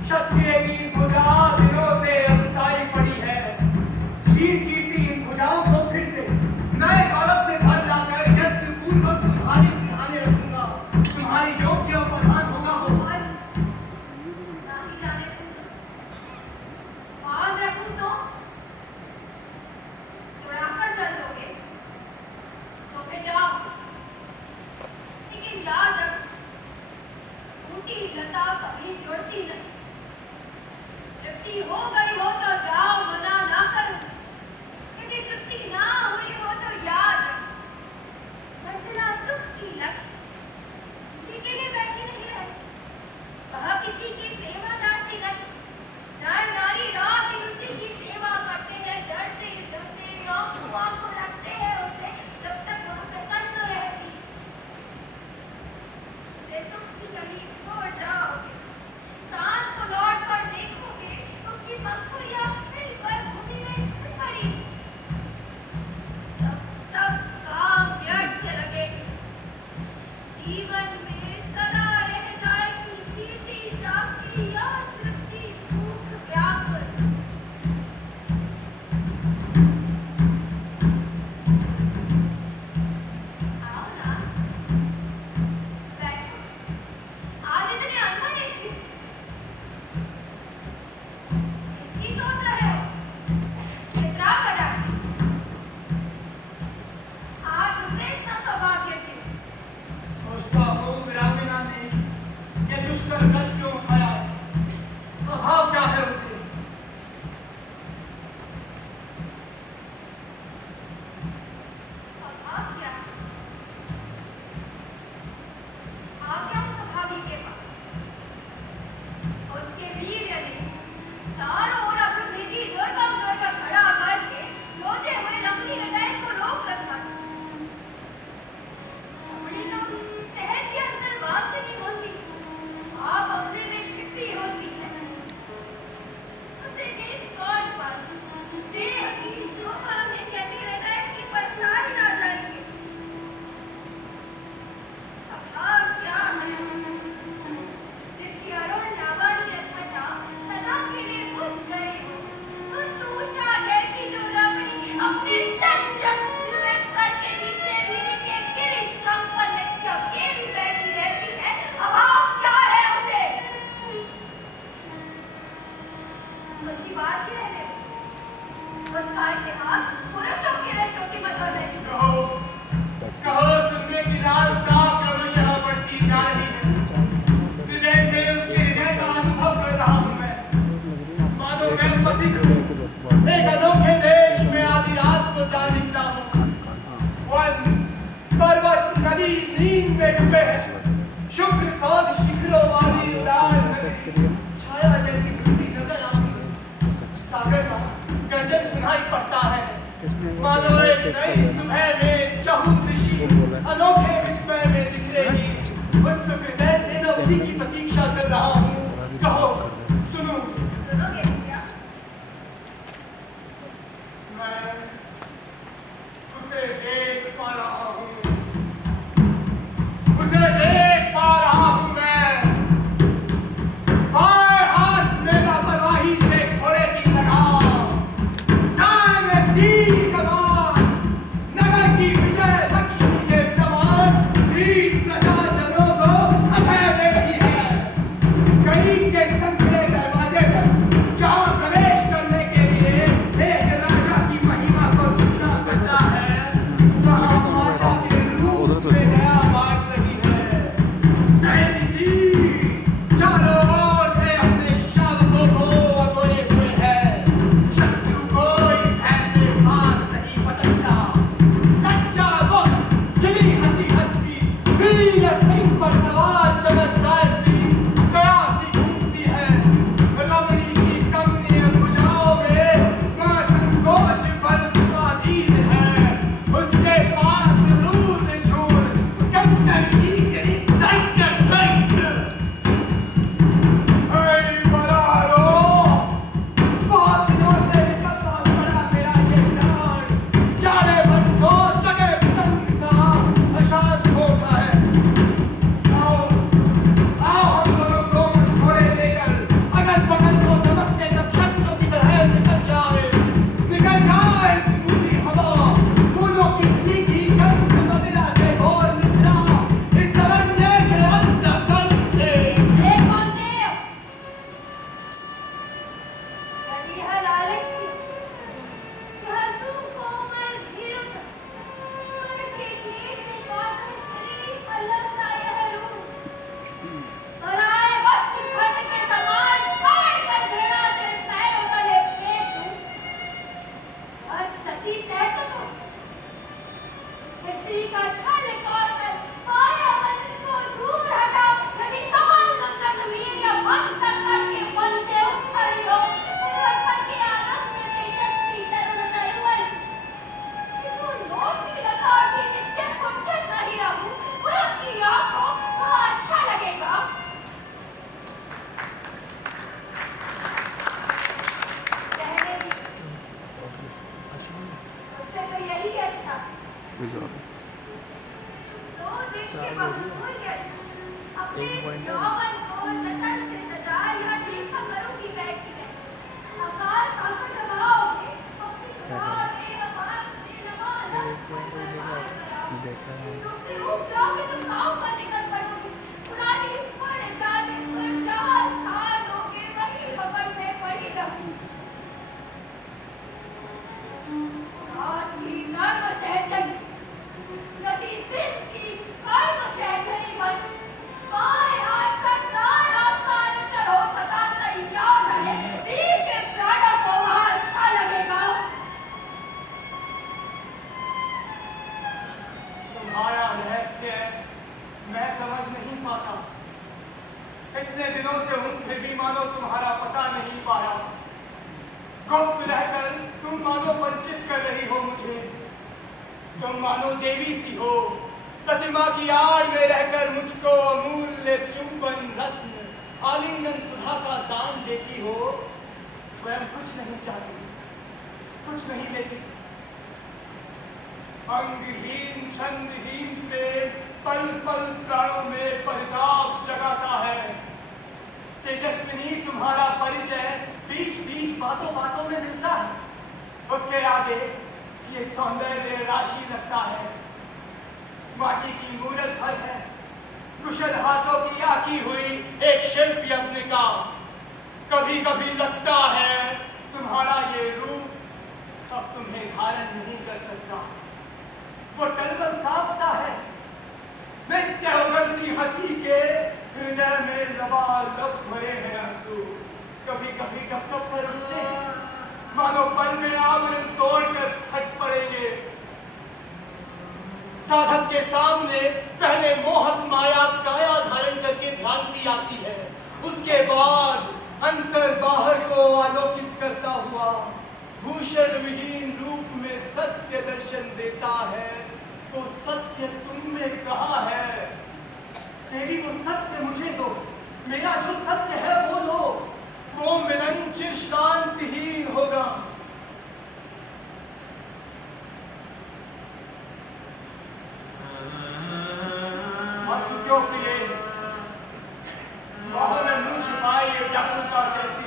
क्षत्रिय की भुजा दिनों से अनसाई पड़ी है। शीर की तीन भुजाओं को फिर से नए गौरव से भर लाकर यज्ञ पूर्वक तुम्हारे सिरहाने रखूंगा। तुम्हारी योग्य प्रधान होगा वो। और नहीं जाने दूँ। बांध रखूं तो छुड़ाकर चल दोगे तो फिर जाओ, लेकिन याद रखो टूटी लता कभी जुड़ती नहीं। तृप्ति हो गई हो तो जाओ, मना ना करो। यदि तृप्ति ना हुई हो तो याद रखो वंचना सुख की लक्ष्य किसी के लिए बैठी नहीं है। वह किसी की सेवादासी नहीं। नर नारी रात दिन उसी की सेवा करते हैं, डरते डरते आंखों आंखों रखते हैं उसे जब तक वह प्रसन्न रहती। उसे सुख की कली छोड़ जाओगे, सांझ को लौट कर देखोगे उसकी पंखुड़ियां मिलकर भूमि में स्थिर पड़ी। तब सब काम व्यर्थ से लगेंगे। जीवन में सदा रह जाएगी जीती जागती यह तृप्ति भूख व्याकुल। आओ ना, बैठो। आज इतने अनमने क्यों? किसकी सोच रहे हो? चित्रांगदा की। आज उसे इतना सौभाग्य क्यों? सोचता हूँ वीरांगना ने ये दुष्कर व्रत क्यों उठाया? प्रभाव क्या है उसे? अभाव क्या है? आज्ञा तो सौभाग्य के पास। उसके वीर्य ने चारों ओर अपनी दुर्गम दुर्ग खड़ा करके रोते हुए रमणी हृदय को रोक रखा था। अपनी तो सहज ही अंतर्वासिनी होती, आप अपने में छिपी होती है। उसे देख कौन पाता? देह की शोभा में यदि हृदय की परछाई ना जाएगी, अभाव क्या है? जिसकी अरुण लावण्य छटा सदा के लिए बुझ गई हो, उस उषा जैसी जो रमणी अपने शत दिव्य स्तर के नीचे नील के गिरि संपन्न अकेली बैठी रहती है, अभाव क्या है उसे? उसकी बात ही रहने दो। उसका इतिहास पुरुषों के रशों की मदद नहीं। कहो कहो सुनने की लालसा क्रमशः बढ़ती जा रही है। हृदय से उसके हृदय का अनुभव कर रहा हूँ मैं। मानो मैं पथिक हूँ, एक अनोखे देश में आधी रात को जा निकला हूँ। वन पर्वत नदी नींद में डूबे हैं। शुक्र सौध शिखरों वाली उदार नदी छाया जैसी घूमती नजर आती है। सागर का गर्जन सुनाई पड़ता है। मानो एक नई सुबह में चहुदिशी अनोखे विस्मय में दिखरेगी। उत्सुक हृदय से मैं उसी की प्रतीक्षा कर रहा हूँ। कहो सुनो। सुनोगे क्या? मैं उसे देख पा रहा हूँ। उसे देख पा रहा हूँ मैं। के बहुमूल्य अपने यौवन को जतन से सजा यहाँ देखा करूंगी बैठी मैं अकाल ताकत दबाओगे अपनी खुदा देव पाक से नमाज तुमसे रूप जाओगे तो काम पर निकल पड़ोगे पुरानी पड़ जाने पर जहाँ स्थान होगे वहीं बगल में पड़ी रहूं रात की नर्म सहजन नदी दिन की कर्म सहजनी बन पाए हाथ का चार आपका अनुचर हो सदा तैयार रहे वीर के प्राणों को वहाँ अच्छा लगेगा तुम्हारा रहस्य मैं समझ नहीं पाता इतने दिनों से हूं फिर भी मानो तुम्हारा पता नहीं पाया गुप्त रहकर तुम मानो वंचित कर रही हो मुझे तुम मानो देवी सी हो प्रतिमा की आड़ में रहकर मुझको अमूल्य चुंबन रत्न आलिंगन सुधा का दान देती हो स्वयं कुछ नहीं चाहती कुछ नहीं लेती अंगहीन छंदहीन प्रेम पल पल प्राणों में परिताप जगाता है तेजस्विनी तुम्हारा परिचय बीच बीच बातों बातों में मिलता है उसके आगे ये सौंदर्य राशि लगता है माटी की मूरत भर है कुशल हाथों की आकी हुई एक शिल्प यज्ञ का कभी कभी लगता है तुम्हारा ये रूप अब तुम्हें धारण नहीं कर सकता वो टलबल कांपता है नित्य उगलती हंसी के हृदय में लबालब भरे हैं आंसू कभी कभी टप कर उठते हैं मानो पल में आवरण तोड़कर फट पड़ेंगे साधक के सामने पहले मोहक माया काया धारण करके भ्रांति आती है उसके बाद अंतर बाहर को आलोकित करता हुआ भूषण विहीन रूप में सत्य दर्शन देता है तो सत्य तुम में कहा है तेरी वो सत्य मुझे दो मेरा जो सत्य है वो लो वो मिलन चिर शांतिहीन होगा वासुदेव प्रिय बाहों में मुंह छुपाए ये व्याकुलता कैसी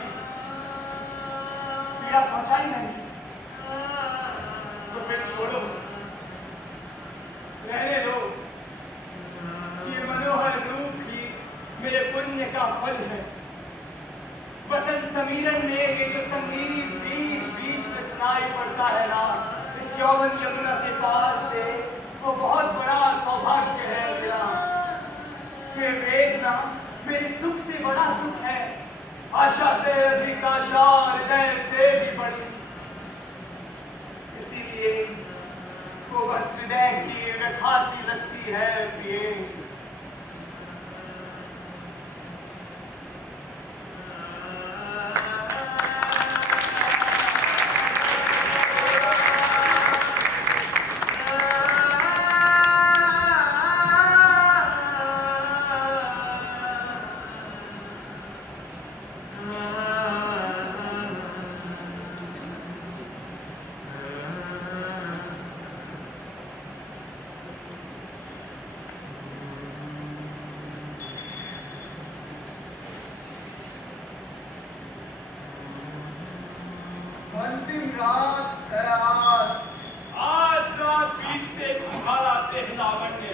पीड़ा पहुंचाई नहीं तो फिर छोड़ो रहने दो ये मनोहर रूप ही मेरे पुण्य का फल है बसंत समीरन में ये जो संगीत बीच बीच में सुनाई पड़ता है ना इस यौवन यमुना के पार से वो बहुत बड़ा सौभाग्य है मेरा ये वेदना मेरी सुख से बड़ा सुख है आशा से अधिक आशा हृदय से भी बड़ी इसीलिए वो बस हृदय की व्यथा सी लगती है प्रिय अंतिम रात है आज आज रात बीतते तुम्हारा देह लावण्य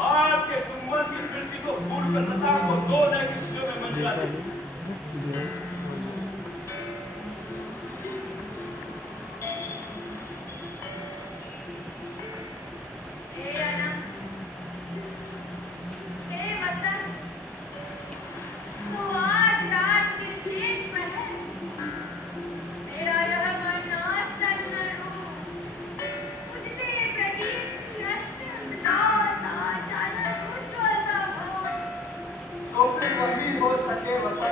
आपके गुम्बद की कीर्ति को भूल कर लता को दो नए किस्मों में मंजिला दी तो फिर वही हो सके वसंत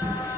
हाँ